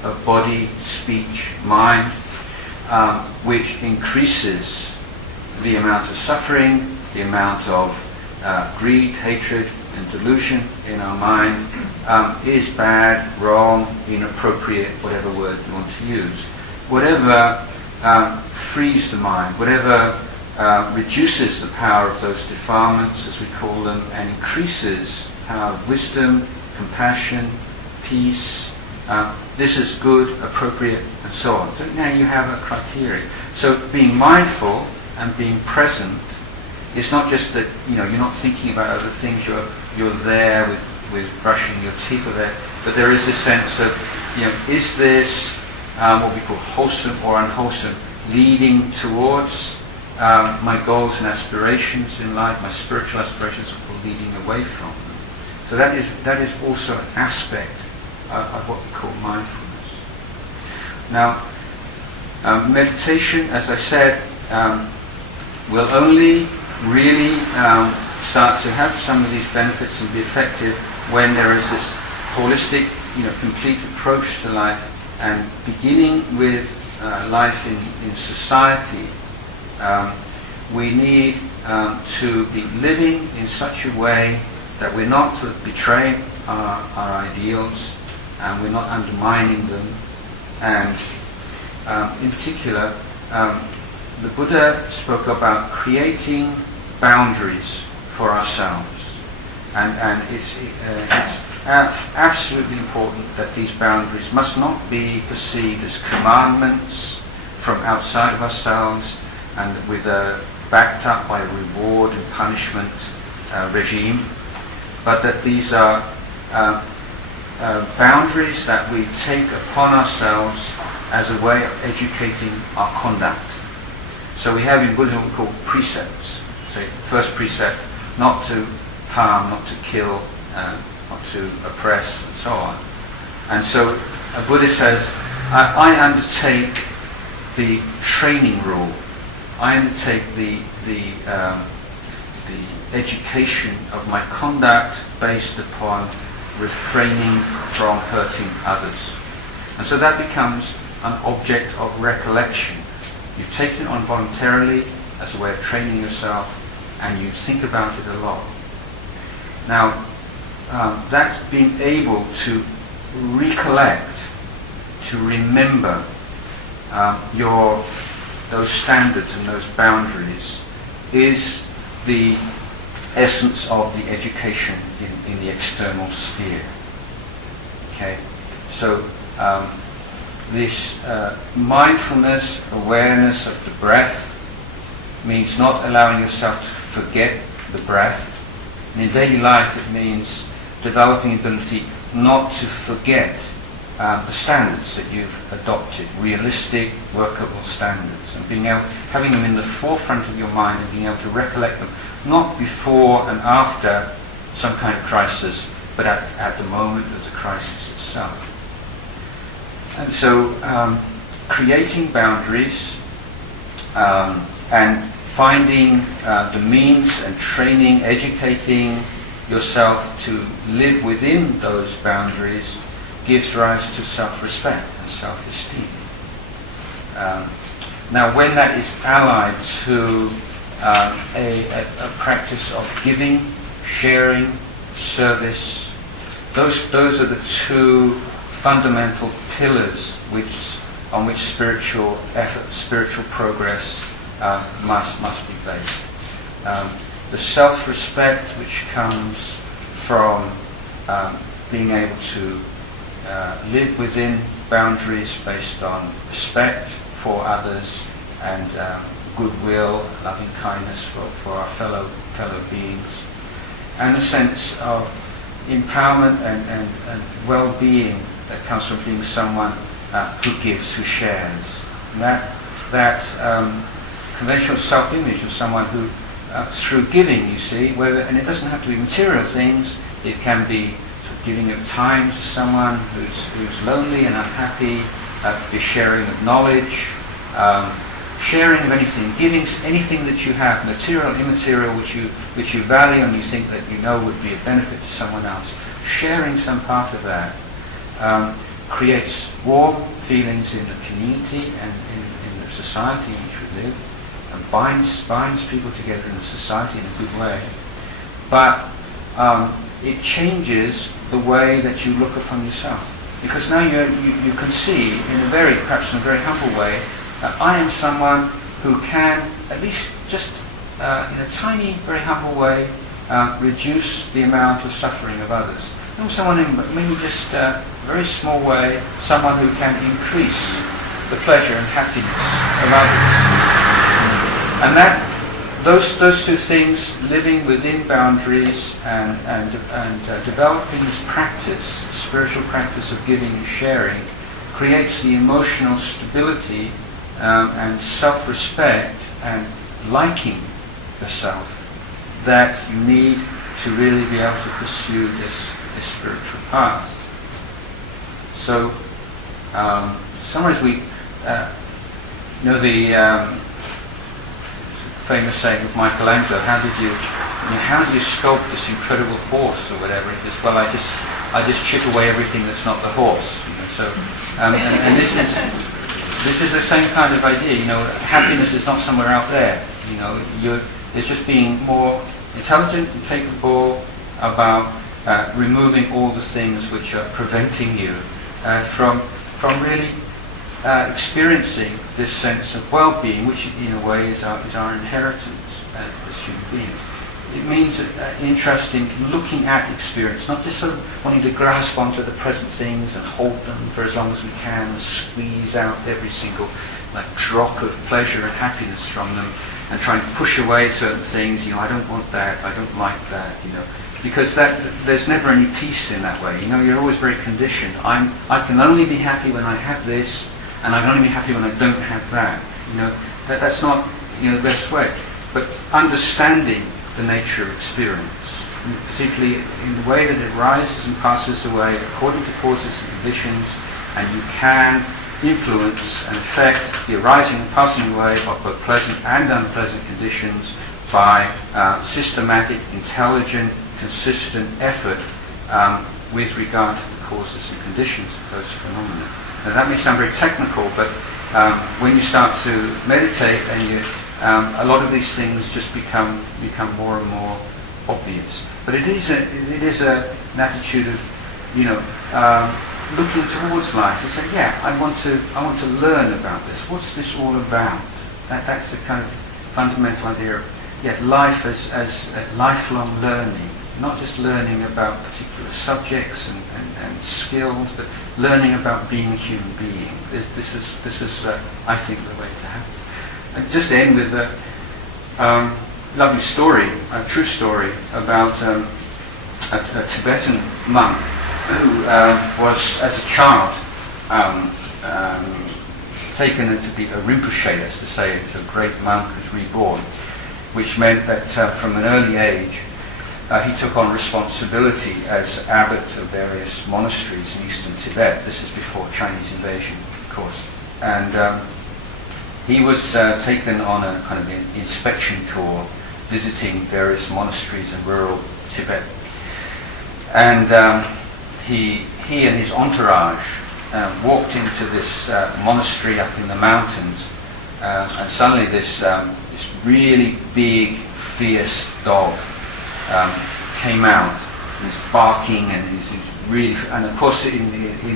of body, speech, mind, which increases the amount of suffering, the amount of greed, hatred, and delusion in our mind, is bad, wrong, inappropriate, whatever word you want to use. Whatever frees the mind, whatever reduces the power of those defilements, as we call them, and increases power of wisdom, compassion, peace, this is good, appropriate, and so on. So now you have a criteria. So being mindful and being present is not just that, you're not thinking about other things, you're there with brushing your teeth or there, but there is this sense of, is this what we call wholesome or unwholesome, leading towards my goals and aspirations in life, my spiritual aspirations, or leading away from them. So that is also an aspect of what we call mindfulness. Now, meditation, as I said, will only really start to have some of these benefits and be effective when there is this holistic, complete approach to life, and beginning with life in society, we need to be living in such a way that we're not sort of betraying our ideals, and we're not undermining them. And in particular, the Buddha spoke about creating boundaries for ourselves. And it's absolutely important that these boundaries must not be perceived as commandments from outside of ourselves and with backed up by a reward and punishment regime, but that these are boundaries that we take upon ourselves as a way of educating our conduct. So we have in Buddhism what we call precepts. So first precept, not to harm, not to kill, not to oppress, and so on. And so a Buddhist says, I undertake the training rule. I undertake the education of my conduct based upon refraining from hurting others. And so that becomes an object of recollection. You've taken it on voluntarily as a way of training yourself, and you think about it a lot. Now, that's being able to recollect, to remember those standards and those boundaries is the essence of the education in the external sphere. Okay, so this mindfulness, awareness of the breath means not allowing yourself to forget the breath. And in daily life it means developing ability not to forget the standards that you've adopted, realistic, workable standards, and having them in the forefront of your mind and being able to recollect them, not before and after some kind of crisis, but at the moment of the crisis itself. And so creating boundaries and finding the means and training, educating yourself to live within those boundaries gives rise to self-respect and self-esteem. Now when that is allied to a practice of giving, sharing, service, those are the two fundamental pillars on which spiritual effort, spiritual progress must be based. The self-respect which comes from being able to live within boundaries based on respect for others and goodwill, loving kindness for our fellow beings. and a sense of empowerment and well-being that comes from being someone who gives, who shares. And that conventional self-image of someone who, through giving, you see, and it doesn't have to be material things, it can be sort of giving of time to someone who's lonely and unhappy, be sharing of knowledge, sharing of anything, giving anything that you have, material, immaterial, which you value and you think that you know would be a benefit to someone else. Sharing some part of that creates warm feelings in the community and in the society in which we live, and binds people together in the society in a good way. But it changes the way that you look upon yourself, because now you can see perhaps in a very humble way, I am someone who can, at least just in a tiny, very humble way, reduce the amount of suffering of others. I'm someone in maybe just a very small way, someone who can increase the pleasure and happiness of others. And those two things, living within boundaries and developing this practice, spiritual practice of giving and sharing, creates the emotional stability and self-respect and liking the self that you need to really be able to pursue this spiritual path. So, in some ways we know the famous saying of Michelangelo, how do you sculpt this incredible horse or whatever? He says, well, I just chip away everything that's not the horse. So, and this is the same kind of idea. Happiness is not somewhere out there. It's just being more intelligent and capable about removing all the things which are preventing you from really experiencing this sense of well-being, which in a way is our inheritance as human beings. It means interest in looking at experience, not just sort of wanting to grasp onto the present things and hold them for as long as we can and squeeze out every single drop of pleasure and happiness from them and try and push away certain things. I don't want that, I don't like that, because there's never any peace in that way. You're always very conditioned. I can only be happy when I have this, and I can only be happy when I don't have that. That's not the best way. But understanding the nature of experience, particularly in the way that it rises and passes away according to causes and conditions, and you can influence and affect the arising and passing away of both pleasant and unpleasant conditions by systematic, intelligent, consistent effort with regard to the causes and conditions of those phenomena. Now that may sound very technical, but when you start to meditate and a lot of these things just become more and more obvious. But it is an attitude of looking towards life and saying, yeah, I want to learn about this. What's this all about? That's the kind of fundamental idea of life as lifelong learning, not just learning about particular subjects and skills, but learning about being a human being. This is I think the way to have it. And just to end with a lovely story, a true story about a Tibetan monk who was, as a child, taken to be a Rinpoche, as to say, a great monk who's reborn, which meant that from an early age he took on responsibility as abbot of various monasteries in eastern Tibet. This is before Chinese invasion, of course. And he was taken on a kind of inspection tour, visiting various monasteries in rural Tibet. And he and his entourage walked into this monastery up in the mountains, and suddenly this really big, fierce dog came out. He's barking, and he's really. And of course, in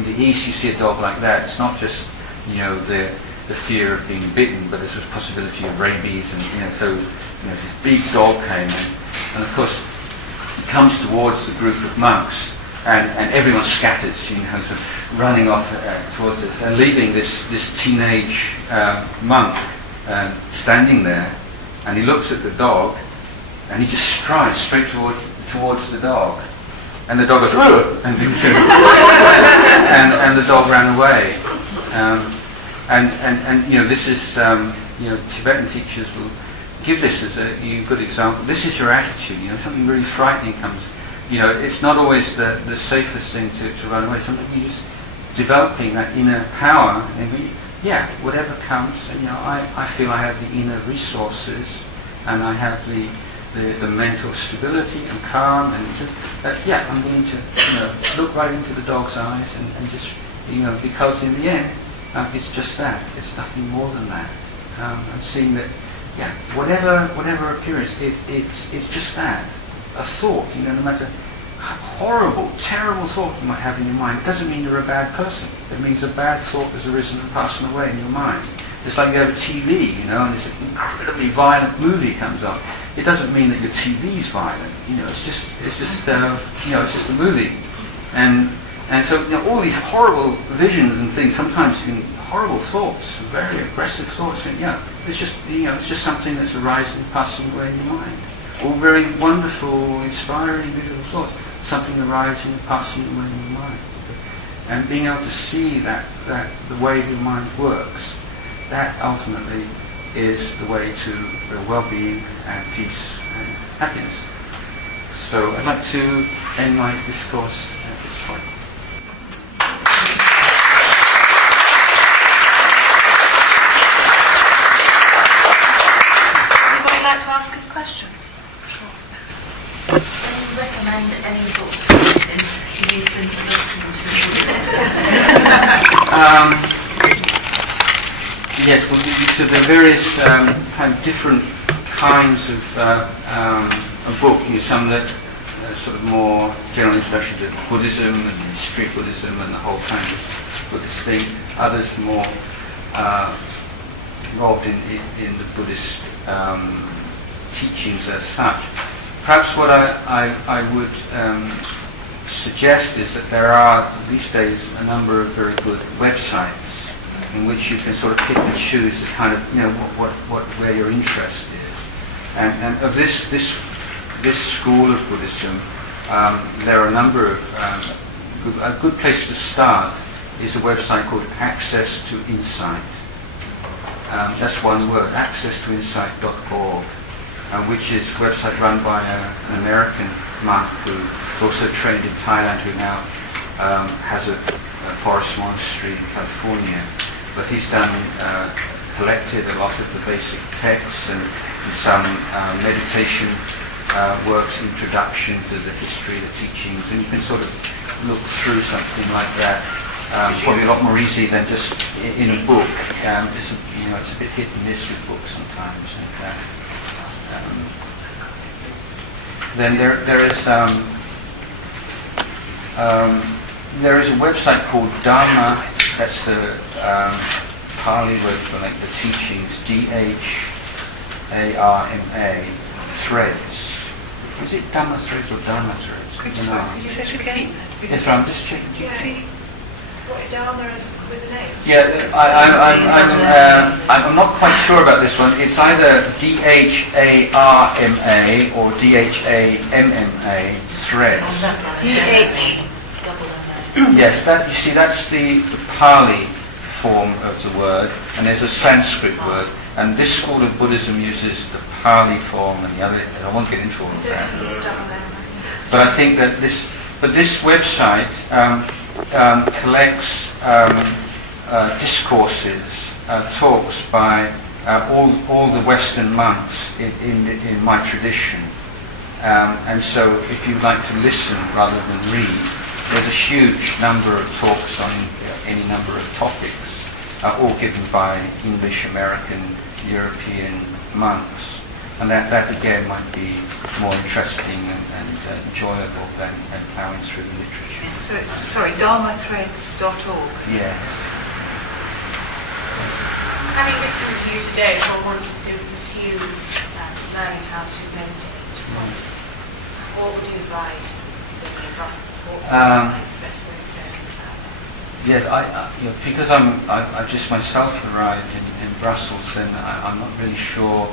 the East, you see a dog like that. It's not just the fear of being bitten, but there's a possibility of rabies, and so this big dog came in, and of course he comes towards the group of monks, and everyone scatters, sort of running off towards us, and leaving this teenage monk standing there, and he looks at the dog, and he just strides straight towards the towards the dog. And the dog goes, "Ugh!" and and the dog ran away. And this is, Tibetan teachers will give this as a good example. This is your attitude. Something really frightening comes. It's not always the safest thing to run away. Sometimes you just developing that inner power. And whatever comes. And I feel I have the inner resources, and I have the mental stability and calm, and I'm willing to look right into the dog's eyes and just because in the end it's just that. It's nothing more than that. I'm seeing that whatever appearance it's just that, a thought. No matter how horrible, terrible thought you might have in your mind, it doesn't mean you're a bad person. It means a bad thought has arisen and passed away in your mind. It's like you have a TV, and this incredibly violent movie comes on. It doesn't mean that your TV's violent. It's just a movie, and so all these horrible visions and things. Sometimes you can horrible thoughts, very aggressive thoughts, and it's just something that's arising, passing away in your mind. All very wonderful, inspiring, beautiful thoughts. Something arising and passing away in your mind, and being able to see that the way your mind works. That ultimately is the way to well-being and peace and happiness. So I'd like to end my discourse at this point. Anybody like to ask any questions? Sure. Can you recommend any books in needs introduction to Yes, well, so there are various kind of different kinds of book. Some that are sort of more general introduction to Buddhism and street Buddhism and the whole kind of Buddhist thing. Others more involved in the Buddhist teachings as such. Perhaps what I would suggest is that there are these days a number of very good websites in which you can sort of pick and choose the kind of where your interest is, and of this school of Buddhism, there are a number of a good place to start is a website called Access to Insight. That's one word, accesstoinsight.org, which is a website run by an American monk who is also trained in Thailand, who now has a forest monastery in California. But he's collected a lot of the basic texts and some meditation works, introduction to the history, the teachings, and you can sort of look through something like that. Probably a lot more easy than just in a book. It's a bit hit and miss with books sometimes. And then there is a website called Dharma. That's the Pali word for like the teachings. DHARMA threads. Is it Dhamma threads or Dharma threads? Could you say it again? Yes, I'm just checking. what Dharma is with an H? Yeah, I'm not quite sure about this one. It's either DHARMA or DHAMMA threads. Yes, you see, that's the Pali form of the word, and there's a Sanskrit word, and this school of Buddhism uses the Pali form and the other. I won't get into all of that. But I think that this website collects discourses, talks by all the Western monks in my tradition, and so if you'd like to listen rather than read, there's a huge number of talks on any number of topics, all given by English, American, European monks. And that again might be more interesting and enjoyable than plowing through the literature. Sorry, dharmathreads.org. Yes. Having listened to you today, one wants to pursue learning how to meditate. What would you advise living in Brussels? Yes, because I've just myself arrived in Brussels, then I'm not really sure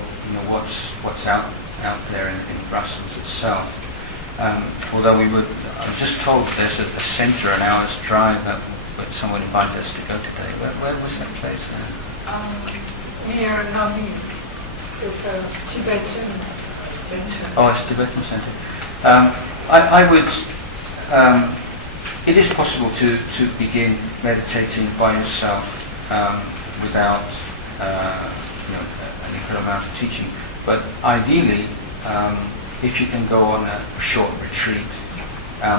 what's out there in Brussels itself. Although I was just told there's a centre an hour's drive that someone invited us to go today. Where was that place? Near Nami, it's a Tibetan center. Oh, it's a Tibetan centre. I would. It is possible to begin meditating by yourself without an incredible amount of teaching. But ideally, if you can go on a short retreat,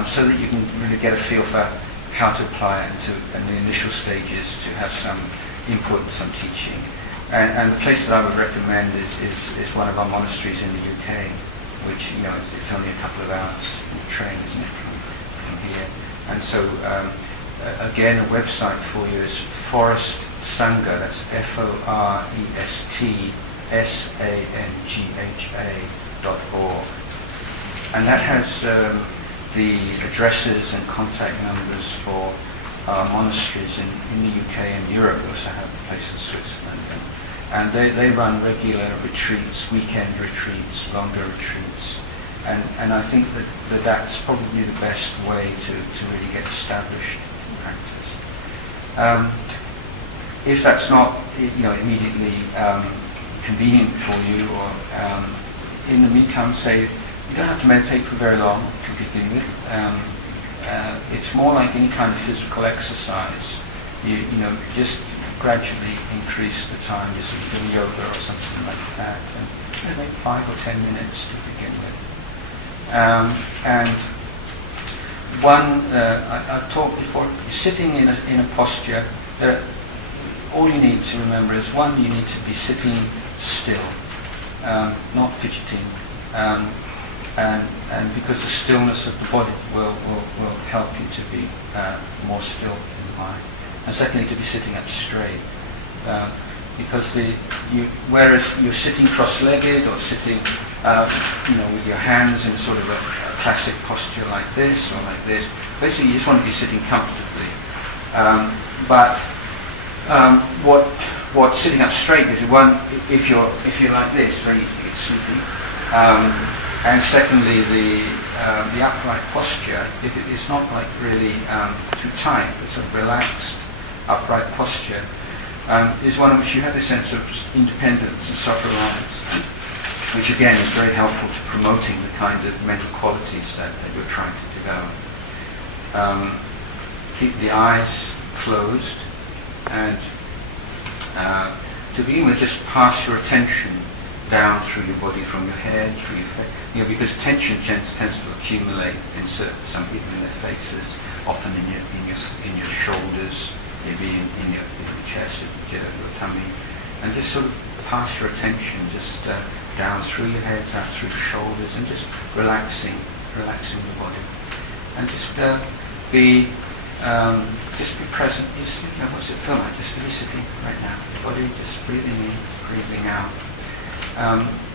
so that you can really get a feel for how to apply it in the initial stages, to have some input and some teaching. And the place that I would recommend is one of our monasteries in the UK, which it's only a couple of hours in the train, isn't it, from here? And so again, a website for you is Forest Sangha. That's FORESTSANGHA.org, and that has the addresses and contact numbers for monasteries in the UK and Europe. We also have a place in Switzerland. And they run regular retreats, weekend retreats, longer retreats. And I think that's probably the best way to really get established in practice. If that's not immediately convenient for you, or in the meantime, say, you don't have to meditate for very long to begin with. It's more like any kind of physical exercise. You just gradually increase the time, just doing yoga or something like that, and maybe 5 or 10 minutes to begin with. And one, I've talked before, sitting in a posture. All you need to remember is, one, you need to be sitting still, not fidgeting. And because the stillness of the body will help you to be more still in the mind. And secondly, to be sitting up straight, because whereas you're sitting cross-legged or sitting, with your hands in sort of a classic posture like this or like this, basically you just want to be sitting comfortably. But what sitting up straight is, one, if you're like this, very easy to get sleepy. And secondly, the upright posture, if it is not like really too tight, but sort of relaxed upright posture, is one in which you have a sense of independence and self-reliance, which again is very helpful to promoting the kind of mental qualities that you're trying to develop. Keep the eyes closed, and to begin with, just pass your attention down through your body, from your head through your face, because tension tends to accumulate some people in their faces, often in your shoulders, maybe in your chest, your tummy, and just sort of pass your attention just down through your head, down through your shoulders, and just relaxing the body, and just be present. Just what's it feel like? Just to be sitting right now. The body just breathing in, breathing out.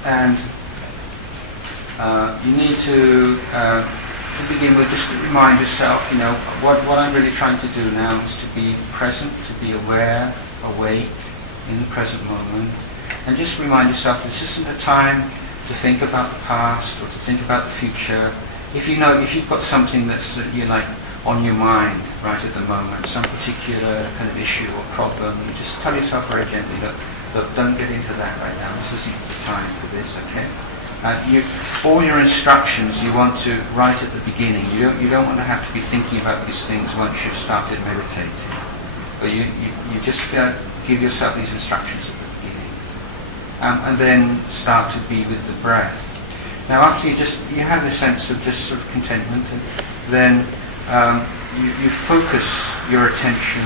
And you need to begin with, just to remind yourself, what I'm really trying to do now is to be present, to be aware, awake in the present moment, and just remind yourself this isn't a time to think about the past or to think about the future. If you've got something that's on your mind right at the moment, some particular kind of issue or problem, you just tell yourself very gently, look, don't get into that right now. This isn't the time for this, okay? All your instructions you want to write at the beginning. You don't want to have to be thinking about these things once you've started meditating. But you just give yourself these instructions at the beginning, and then start to be with the breath. Now, after you have this sense of just sort of contentment, and then you focus your attention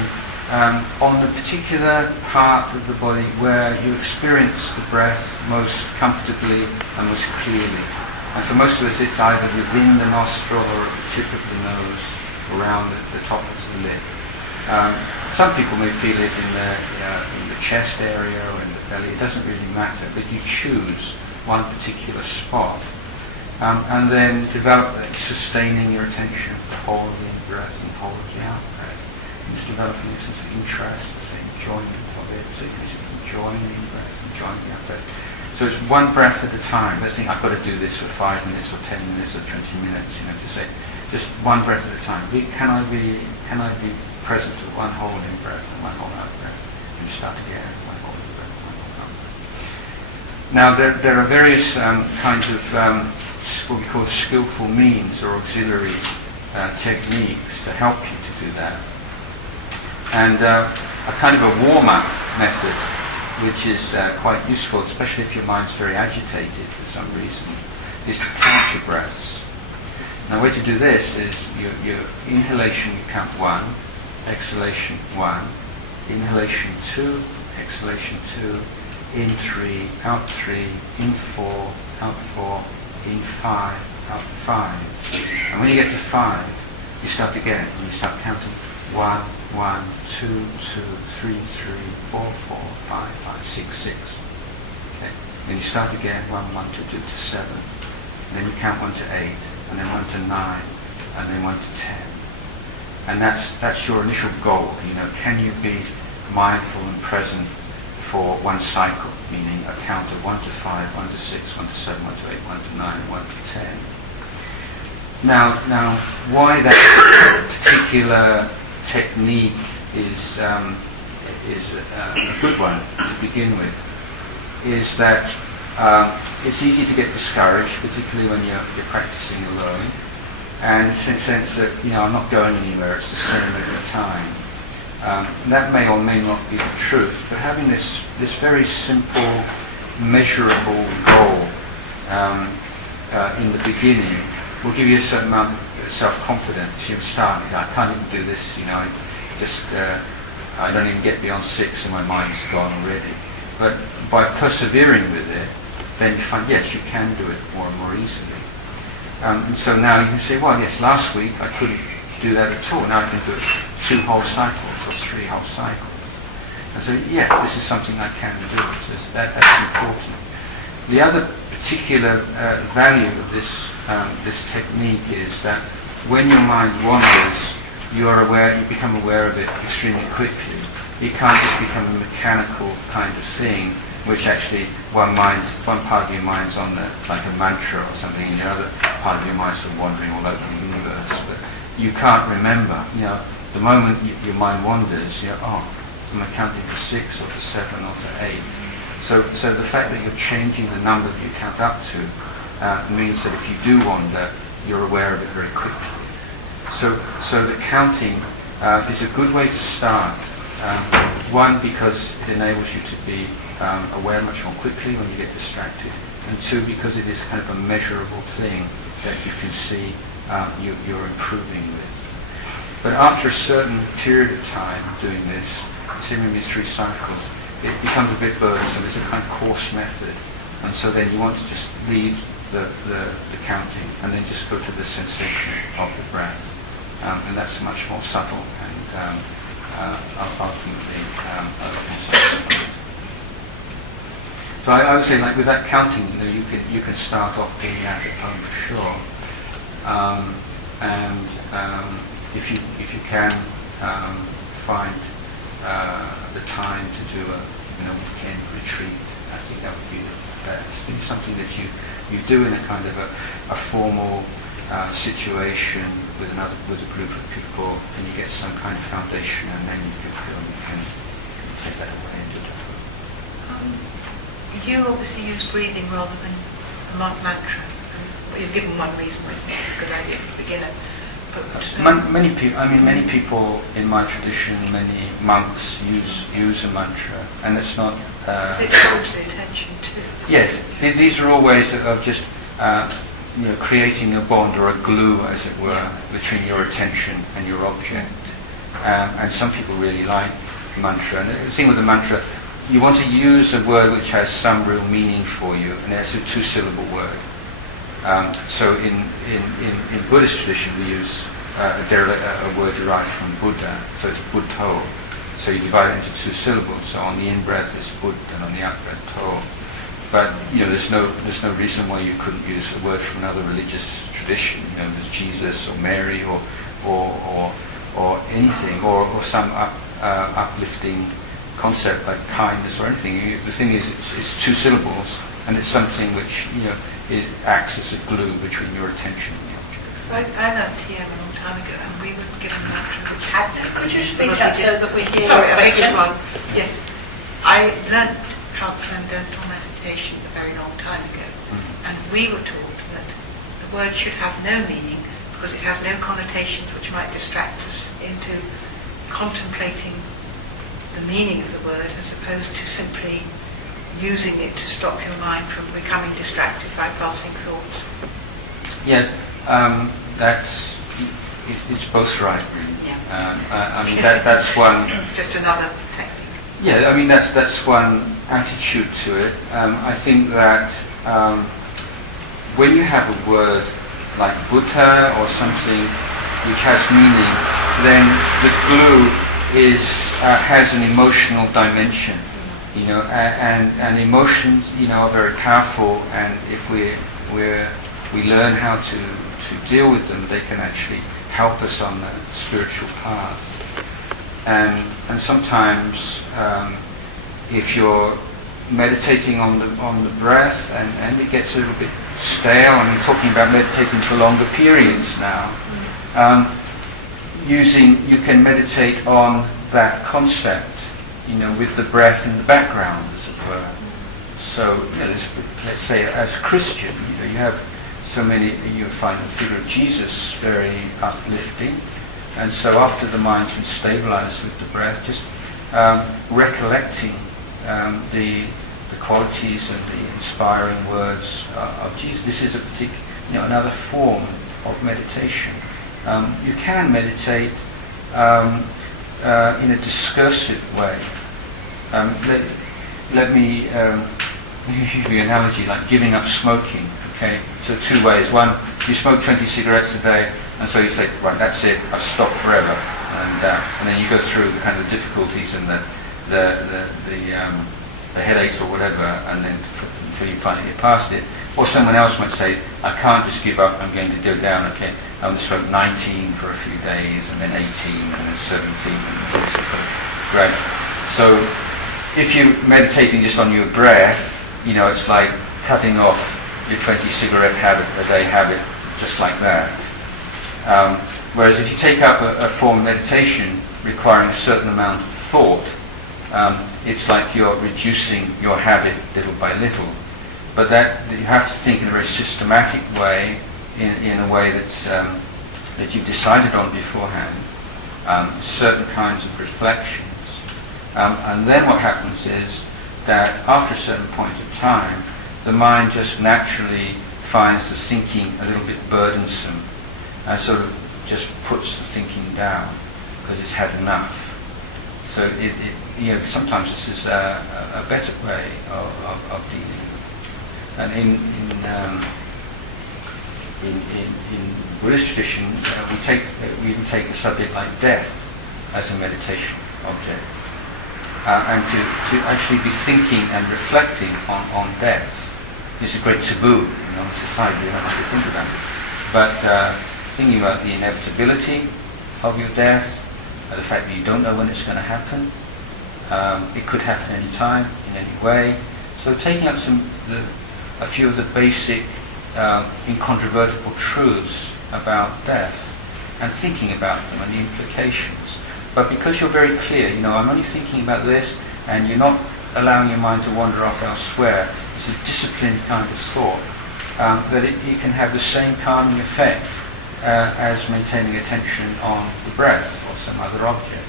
on the particular part of the body where you experience the breath most comfortably and most clearly. And for most of us, it's either within the nostril or at the tip of the nose, around the top of the lip. Some people may feel it in the chest area or in the belly. It doesn't really matter, but you choose one particular spot, and then develop that, sustaining your attention, holding the breath and holding the out breath. Just developing a sense of interest, enjoyment of it, so you're just enjoying the in-breath, enjoying the out-breath. So it's one breath at a time. Let's think I've got to do this for 5 minutes or 10 minutes or 20 minutes, to say just one breath at a time. Can I be present to one whole in breath and one whole out breath? And you start again, one whole in breath, one whole out breath. Now there are various kinds of what we call skillful means or auxiliary techniques that help you to do that. And a kind of a warm-up method, which is quite useful, especially if your mind's very agitated for some reason, is to count your breaths. Now, the way to do this is your inhalation, you count 1, exhalation 1, inhalation 2, exhalation 2, in 3, out 3, in 4, out 4, in 5, out 5. And when you get to 5, you start again, and you start counting 1, 1, 2, 2, 3, 3, 4, 4, 5, 5, 6, 6. Okay. Then you start again, 1, 1, 2, 2 to 7. And then you count 1 to 8, and then 1 to 9, and then 1 to 10. And that's your initial goal. Can you be mindful and present for one cycle, meaning a count of 1 to 5, 1 to 6, 1 to 7, 1 to 8, 1 to 9, and 1 to 10. Now, why that particular technique is a good one to begin with is that it's easy to get discouraged, particularly when you're practicing alone, and it's in the sense that I'm not going anywhere, it's the same every time. That may or may not be the truth, but having this very simple, measurable goal in the beginning will give you a certain amount of self-confidence. You start, I can't even do this, I don't even get beyond 6 and my mind's gone already. But by persevering with it, then you find, yes, you can do it more and more easily. And so now you can say, well, yes, last week I couldn't do that at all. Now I can do it 2 whole cycles or 3 whole cycles. And so, yeah, this is something I can do. So that's important. The other particular value of this technique is that when your mind wanders, you become aware of it extremely quickly. It can't just become a mechanical kind of thing, which actually one part of your mind's on like a mantra or something, and the other part of your mind's sort of wandering all over the universe. But you can't remember. The moment your mind wanders, am I counting to 6 or to 7 or to 8? So the fact that you're changing the number that you count up to means that if you do wander, you're aware of it very quickly. So the counting is a good way to start. One, because it enables you to be aware much more quickly when you get distracted, and 2, because it is kind of a measurable thing that you can see you're improving with. But after a certain period of time doing this, say maybe 3 cycles, it becomes a bit burdensome. It's a kind of coarse method, and so then you want to just leave the counting and then just go to the sensation of the breath, and that's much more subtle and ultimately so I would say, like with that counting, you can start off doing that at home for sure, and if you can find the time to do a weekend retreat, I think that would be the best. It's something that you do in a kind of a formal situation with a group of people, and you get some kind of foundation, and then you can take that away and do it. You obviously use breathing rather than a mantra. You've given one reason why it's a good idea for a beginner. Many people in my tradition, many monks use a mantra, and it's not. It draws the attention too. Yes, these are all ways of just creating a bond or a glue, as it were, between your attention and your object. And some people really like mantra. And the thing with the mantra, you want to use a word which has some real meaning for you, and it's a 2-syllable word. So in Buddhist tradition, we use a word derived from Buddha, so it's Buddho. So you divide it into 2 syllables. So on the in-breath it's Bud, and on the out-breath To. But there's no reason why you couldn't use a word from another religious tradition. There's Jesus or Mary or anything, or some uplifting concept like kindness or anything. The thing is, it's 2 syllables, and it's something which acts as a glue between your attention and the object. I learned TM a long time ago, and we were given a mantra which had no. Could you speak up so that we hear Sorry, your I beg your question? pardon. Yes, I learned transcendental meditation a very long time ago, and we were taught that the word should have no meaning because it has no connotations which might distract us into contemplating the meaning of the word as opposed to simply using it to stop your mind from becoming distracted by passing thoughts. Yes, it's both right, really. Yeah. I mean, that's one. It's just another technique. Yeah, I mean that's one attitude to it. I think that when you have a word like Buddha or something which has meaning, then the glue has an emotional dimension, and emotions, are very powerful. And if we learn how to deal with them, they can actually help us on the spiritual path. And sometimes, if you're meditating on the breath and it gets a little bit stale, I mean, talking about meditating for longer periods now, you can meditate on that concept, with the breath in the background, as it were. So, let's say as a Christian, you have so many, you find the figure of Jesus very uplifting. And so after the mind's been stabilized with the breath, just recollecting the qualities and the inspiring words of Jesus. This is a particular, another form of meditation. You can meditate in a discursive way. Let me give you an analogy, like giving up smoking. Okay, so two ways. One, you smoke 20 cigarettes a day, and so you say, right, that's it, I've stopped forever, and then you go through the kind of difficulties and the headaches or whatever, and then until you finally get past it. Or someone else might say, I can't just give up, I'm going to go down, okay, I'm going to smoke 19 for a few days, and then 18, and then 17, and so right. So if you're meditating just on your breath, it's like cutting off your 20 cigarette a day habit, just like that. Whereas if you take up a form of meditation requiring a certain amount of thought, it's like you're reducing your habit little by little. But that you have to think in a very systematic way, in a way that you've decided on beforehand, certain kinds of reflections. And then what happens is that after a certain point of time, the mind just naturally finds the thinking a little bit burdensome, and sort of just puts the thinking down because it's had enough. So sometimes this is a better way of dealing. And in Buddhist tradition, we even take a subject like death as a meditation object, and to actually be thinking and reflecting on death. It's a great taboo, in society. You don't have to think about it. But thinking about the inevitability of your death, the fact that you don't know when it's going to happen, it could happen any time, in any way. So taking up a few of the basic, incontrovertible truths about death, and thinking about them and the implications. But because you're very clear, I'm only thinking about this, and you're not allowing your mind to wander off elsewhere. It's a disciplined kind of thought, that it can have the same calming effect as maintaining attention on the breath or some other object.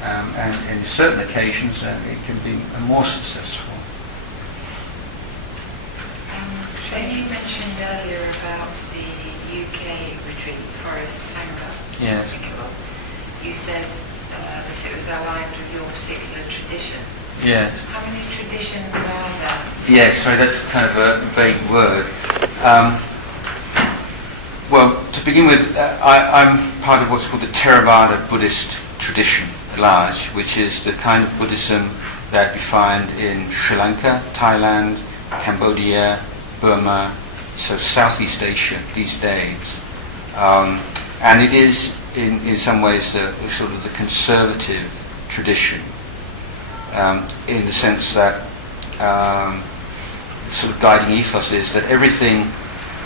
And in certain occasions, it can be more successful. When you mentioned earlier about the UK retreat, Forest Sangha, Yes. I think it was, you said that it was aligned with your particular tradition. Yes. How many traditions are there? Yes, sorry, that's kind of a vague word. Well, to begin with, I'm part of what's called the Theravada Buddhist tradition at large, which is the kind of Buddhism that you find in Sri Lanka, Thailand, Cambodia, Burma, so Southeast Asia these days. And it is, in some ways, sort of the conservative tradition, in the sense that sort of guiding ethos is that everything,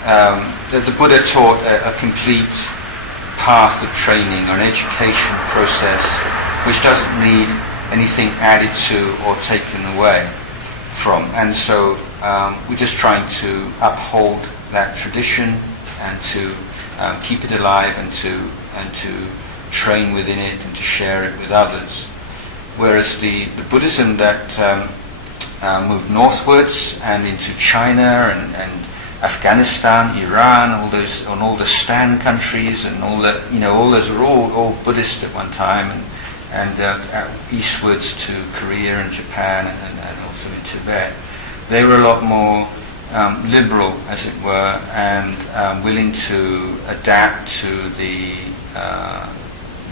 that the Buddha taught a complete path of training or an education process which doesn't need anything added to or taken away from. And so we're just trying to uphold that tradition and to keep it alive and to train within it and to share it with others. Whereas the Buddhism that moved northwards and into China and Afghanistan, Iran, all the Stan countries and all those were all Buddhist at one time, and eastwards to Korea and Japan and also in Tibet. They were a lot more liberal, as it were, and willing to adapt to the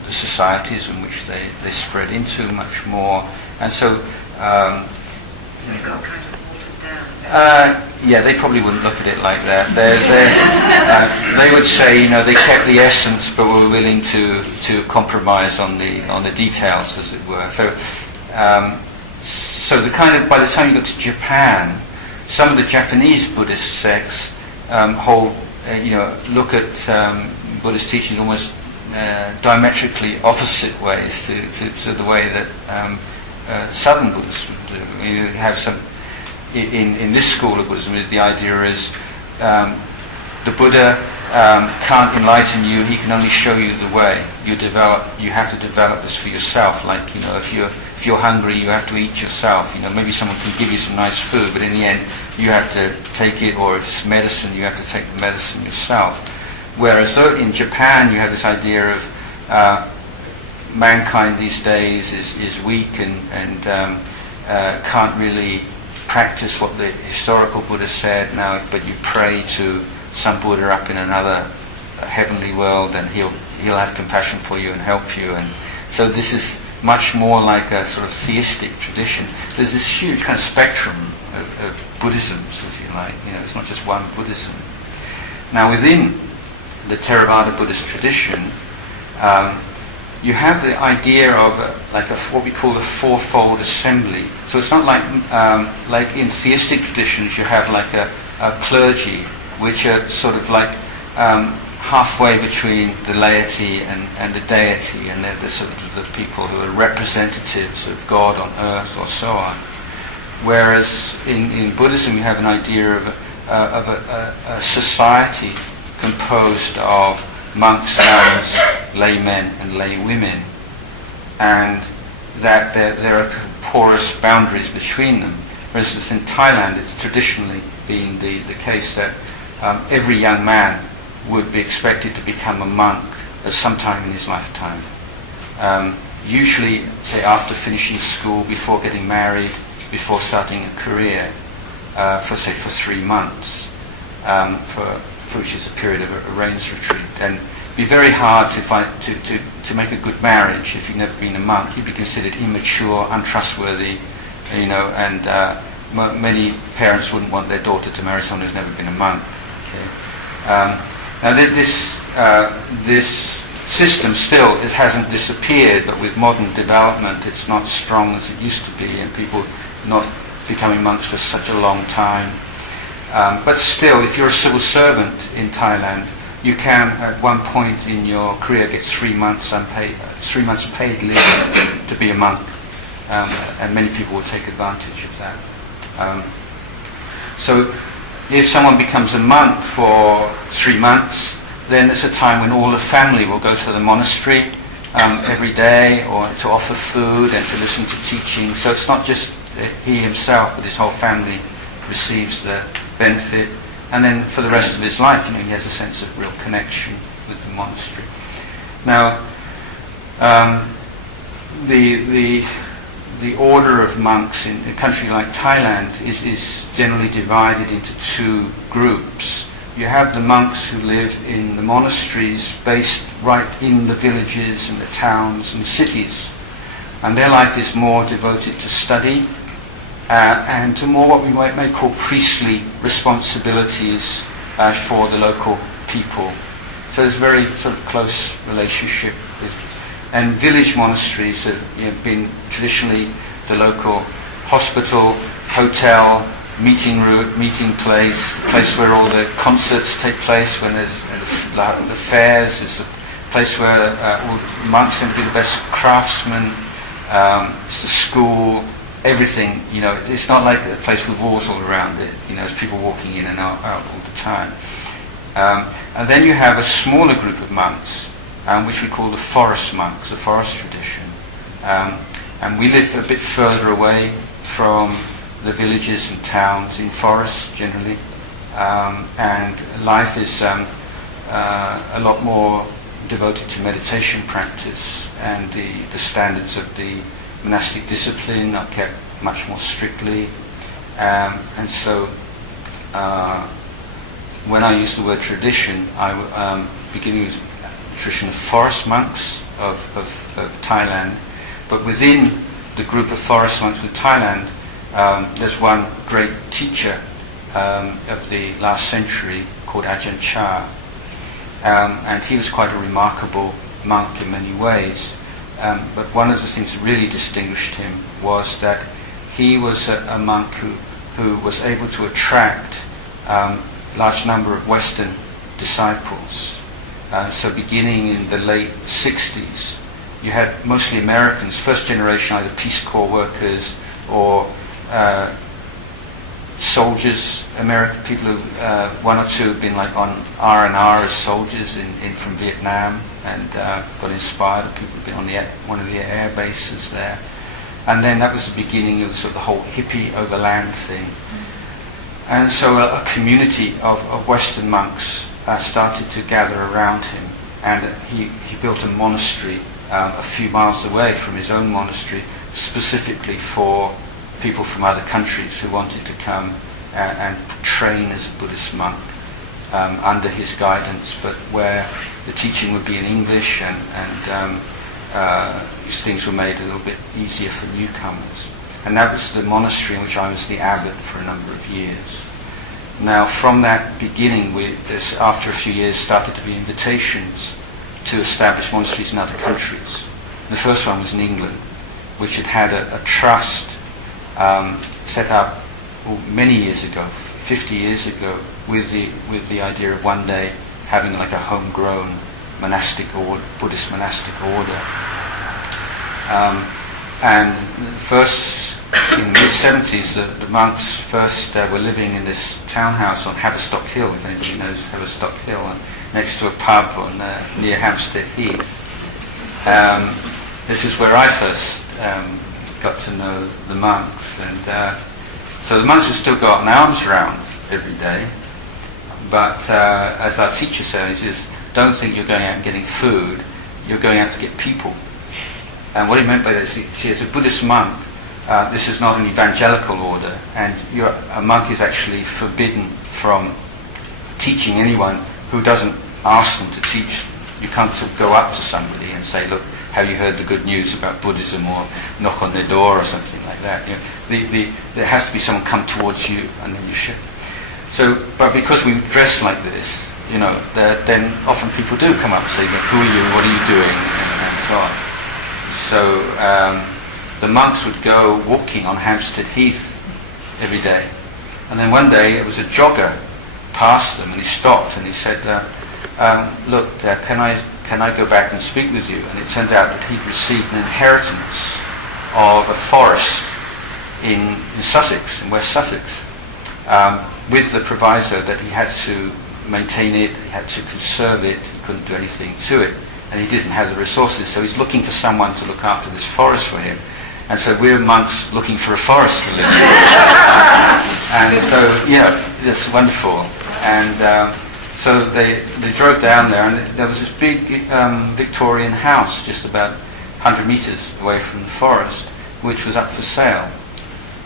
societies in which they spread into much more. And so so it got kind of watered down. yeah, they probably wouldn't look at it like that. They would say, they kept the essence, but were willing to compromise on the details, as it were. So the kind of, by the time you got to Japan, some of the Japanese Buddhist sects look at Buddhist teachings almost diametrically opposite ways to the way that Southern Buddhists would do. You have some in this school of Buddhism. The idea is the Buddha can't enlighten you; he can only show you the way. You have to develop this for yourself. Like if you're hungry, you have to eat yourself. Maybe someone can give you some nice food, but in the end, you have to take it. Or if it's medicine, you have to take the medicine yourself. Whereas though in Japan, you have this idea of mankind these days is weak and can't really practice what the historical Buddha said now, but you pray to some Buddha up in another heavenly world, and he'll have compassion for you and help you. And so this is much more like a sort of theistic tradition. There's this huge kind of spectrum of Buddhisms, as you like. It's not just one Buddhism. Now within the Theravada Buddhist tradition, you have the idea of what we call a fourfold assembly. So it's not like in theistic traditions you have like a clergy, which are sort of like halfway between the laity and the deity, and they're the sort of the people who are representatives of God on earth or so on. Whereas in Buddhism you have an idea of a society composed of monks, nuns, laymen and laywomen, and that there are porous boundaries between them. For instance, in Thailand it's traditionally been the case that every young man would be expected to become a monk at some time in his lifetime. Usually, say, after finishing school, before getting married, before starting a career, for 3 months, which is a period of a rains retreat. And it'd be very hard to make a good marriage if you've never been a monk. You'd be considered immature, untrustworthy, and many parents wouldn't want their daughter to marry someone who's never been a monk. Okay? Now this system still hasn't disappeared, but with modern development it's not strong as it used to be, and people not becoming monks for such a long time. But still, if you're a civil servant in Thailand, you can at one point in your career get 3 months paid leave to be a monk, and many people will take advantage of that. So if someone becomes a monk for 3 months, then it's a time when all the family will go to the monastery every day, or to offer food and to listen to teaching. So it's not just he himself, but his whole family receives the benefit. And then for the rest of his life, he has a sense of real connection with the monastery. Now, the order of monks in a country like Thailand is generally divided into 2 groups. You have the monks who live in the monasteries based right in the villages and the towns and the cities, and their life is more devoted to study and to more what we may call priestly responsibilities for the local people. So there's a very sort of close relationship with. And village monasteries have been traditionally the local hospital, hotel, meeting place, the place where all the concerts take place, when there's the fairs. It's the place where all the monks tend to be the best craftsmen. It's the school, everything. It's not like a place with walls all around it. There's people walking in and out all the time. And then you have a smaller group of monks, which we call the forest monks, the forest tradition. And we live a bit further away from the villages and towns, in forests generally. And life is a lot more devoted to meditation practice, and the standards of the monastic discipline are kept much more strictly. And so when I use the word tradition, I beginning with the tradition of forest monks of Thailand, but within the group of forest monks with Thailand, there's one great teacher of the last century called Ajahn Chah, and he was quite a remarkable monk in many ways. But one of the things that really distinguished him was that he was a monk who was able to attract large number of Western disciples. So beginning in the late 60s, you had mostly Americans, first generation, either Peace Corps workers or soldiers, American people who, one or two have been like on R&R as soldiers from Vietnam, and got inspired. People have been on one of the air bases there. And then that was the beginning of the sort of the whole hippie overland thing. And so a community of Western monks started to gather around him, and he built a monastery a few miles away from his own monastery, specifically for people from other countries who wanted to come and train as a Buddhist monk under his guidance, but where the teaching would be in English, and these things were made a little bit easier for newcomers. And that was the monastery in which I was the abbot for a number of years. Now, from that beginning, after a few years, started to be invitations to establish monasteries in other countries. The first one was in England, which had a trust set up many years ago, 50 years ago, with the idea of one day having like a homegrown Buddhist monastic order. And first, in the mid-70s, the monks first were living in this townhouse on Haverstock Hill, if anybody knows Haverstock Hill, and next to a pub near Hampstead Heath. This is where I first got to know the monks, and so the monks would still go up an alms round every day, but as our teacher says, is don't think you're going out and getting food, you're going out to get people. And what he meant by that is, as a Buddhist monk, this is not an evangelical order, and a monk is actually forbidden from teaching anyone who doesn't ask them to teach. You can't go up to somebody and say, look, have you heard the good news about Buddhism, or knock on their door or something like that. There has to be someone come towards you, and then you should. So, but because we dress like this, then often people do come up and say, look, who are you, what are you doing, and so on. So the monks would go walking on Hampstead Heath every day. And then one day it was a jogger passed them, and he stopped and he said, look, can I go back and speak with you? And it turned out that he'd received an inheritance of a forest in Sussex, in West Sussex, with the proviso that he had to maintain it, he had to conserve it, he couldn't do anything to it, and he didn't have the resources, so he's looking for someone to look after this forest for him. And so we're monks looking for a forest to live in. And so, it's wonderful. And so they drove down there, and there was this big Victorian house just about 100 meters away from the forest, which was up for sale.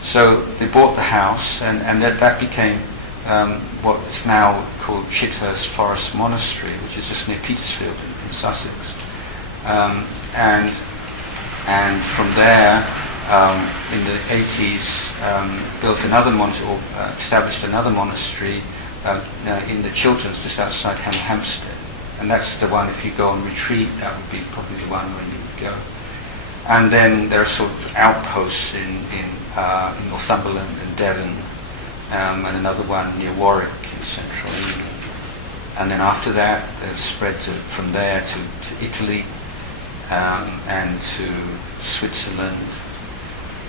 So they bought the house, and that became what is now called Chithurst Forest Monastery, which is just near Petersfield in Sussex. And from there, in the 80s, built another monastery, or established another monastery in the Chilterns, just outside Hampstead. And that's the one, if you go on retreat, that would be probably the one where you would go. And then there are sort of outposts in Northumberland and Devon, and another one near Warwick in central England. And then after that, it spread from there to Italy, and to Switzerland,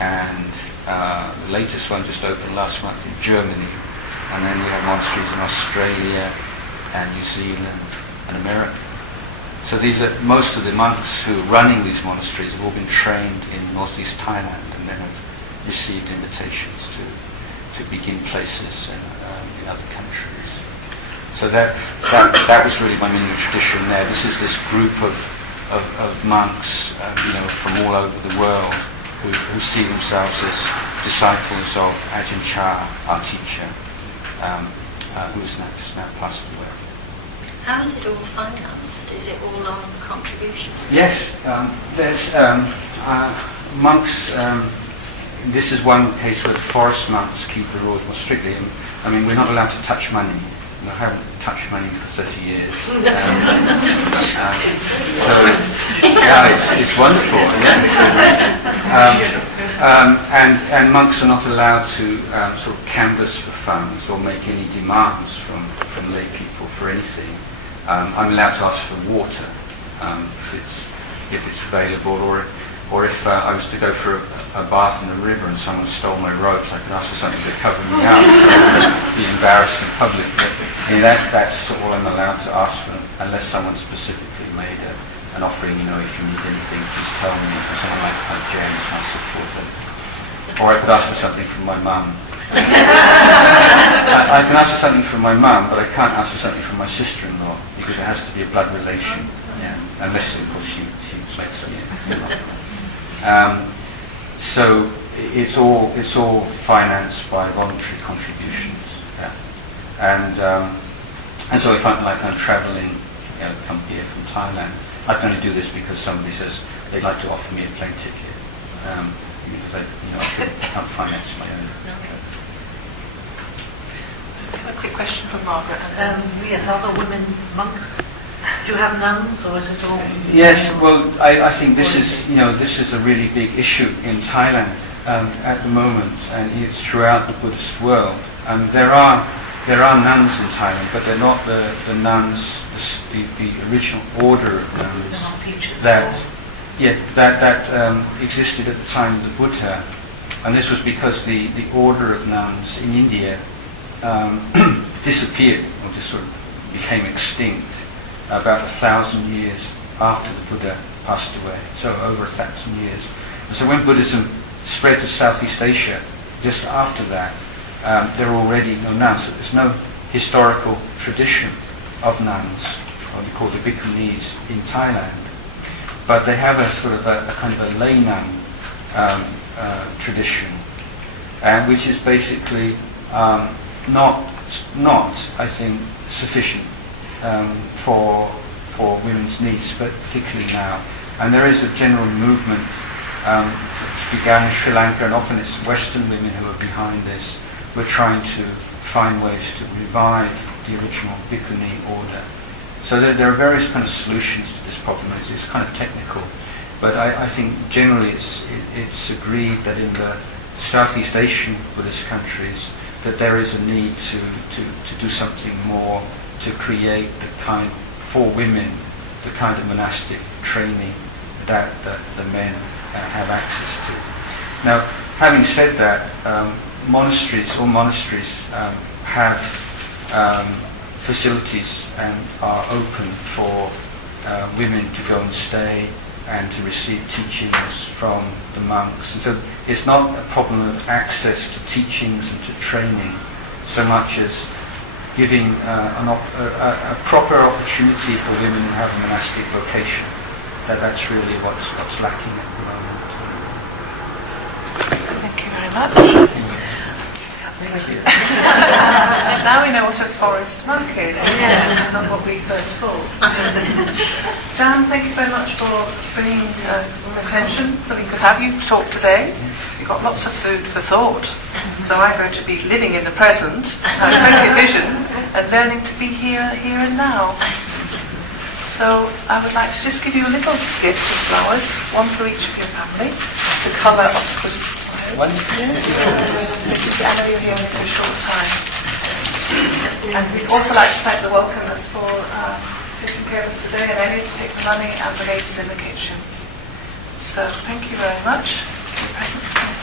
and the latest one just opened last month in Germany. And then we have monasteries in Australia and New Zealand and America. So these are most of the monks who are running these monasteries have all been trained in northeast Thailand and then have received invitations to begin places in other countries. So that was really my mini tradition there. This is this group of monks, from all over the world who see themselves as disciples of Ajahn Chah, our teacher, who's now passed away. How is it all financed? Is it all on contribution? Yes, there's monks. This is one case where the forest monks keep the rules more strictly. I mean, we're not allowed to touch money. I haven't touched money for 30 years. So it's wonderful. Yeah. And monks are not allowed to sort of canvass for funds or make any demands from lay people for anything. I'm allowed to ask for water if it's available, or if I was to go for a bath in the river and someone stole my robes, I could ask for something to cover me up, so I wouldn't be embarrassed in public. But that's all I'm allowed to ask for, unless someone specifically made an offering. If you need anything, please tell me. For someone like James, my supporter. Or I could ask for something from my mum. I can ask for something from my mum, but I can't ask for something from my sister-in-law because it has to be a blood relation. Yeah, unless of course she makes me. So it's all financed by voluntary contributions. Yeah, and so if I'm travelling, come here from Thailand, I can only do this because somebody says they'd like to offer me a plane ticket because I can't finance my own. A quick question from Margaret. Yes, are there women monks? Do you have nuns, or is it all? Yes, well, I think this is a really big issue in Thailand at the moment, and it's throughout the Buddhist world. There are nuns in Thailand, but they're not the nuns, the original order of nuns They're not teachers. That existed at the time of the Buddha, and this was because the order of nuns in India disappeared, or just sort of became extinct about 1,000 years after the Buddha passed away, so over 1,000 years. And so when Buddhism spread to Southeast Asia, just after that, there were already no nuns. So there's no historical tradition of nuns, what we call the bhikkhunis, in Thailand. But they have a sort of a kind of a lay nun tradition, which is basically not, I think, sufficient for women's needs, but particularly now. And there is a general movement which began in Sri Lanka, and often it's Western women who are behind this. We're trying to find ways to revive the original bhikkhuni order. So there are various kind of solutions to this problem. It's kind of technical, but I think generally it's agreed that in the Southeast Asian Buddhist countries that there is a need to do something more to create the kind, for women, the kind of monastic training that the men have access to. Now, having said that, all monasteries have facilities and are open for women to go and stay and to receive teachings from the monks. And so it's not a problem of access to teachings and to training so much as giving a proper opportunity for women who have a monastic vocation. That's really what's lacking at the moment. Thank you very much. Thank you. Now we know what a forest monk is, Yes. not what we first thought. Dan, thank you very much for bringing attention so we could have you talk today. You've got lots of food for thought. So I'm going to be living in the present, having plenty of vision, and learning to be here and now. So I would like to just give you a little gift of flowers, one for each of your family, the colour of the Buddhist Wonderful. Thank you to Emily here in a short time. And we'd also like to thank the welcomers for taking care of us today, and Emily to take the money and the ladies in the kitchen. So thank you very much for your presence.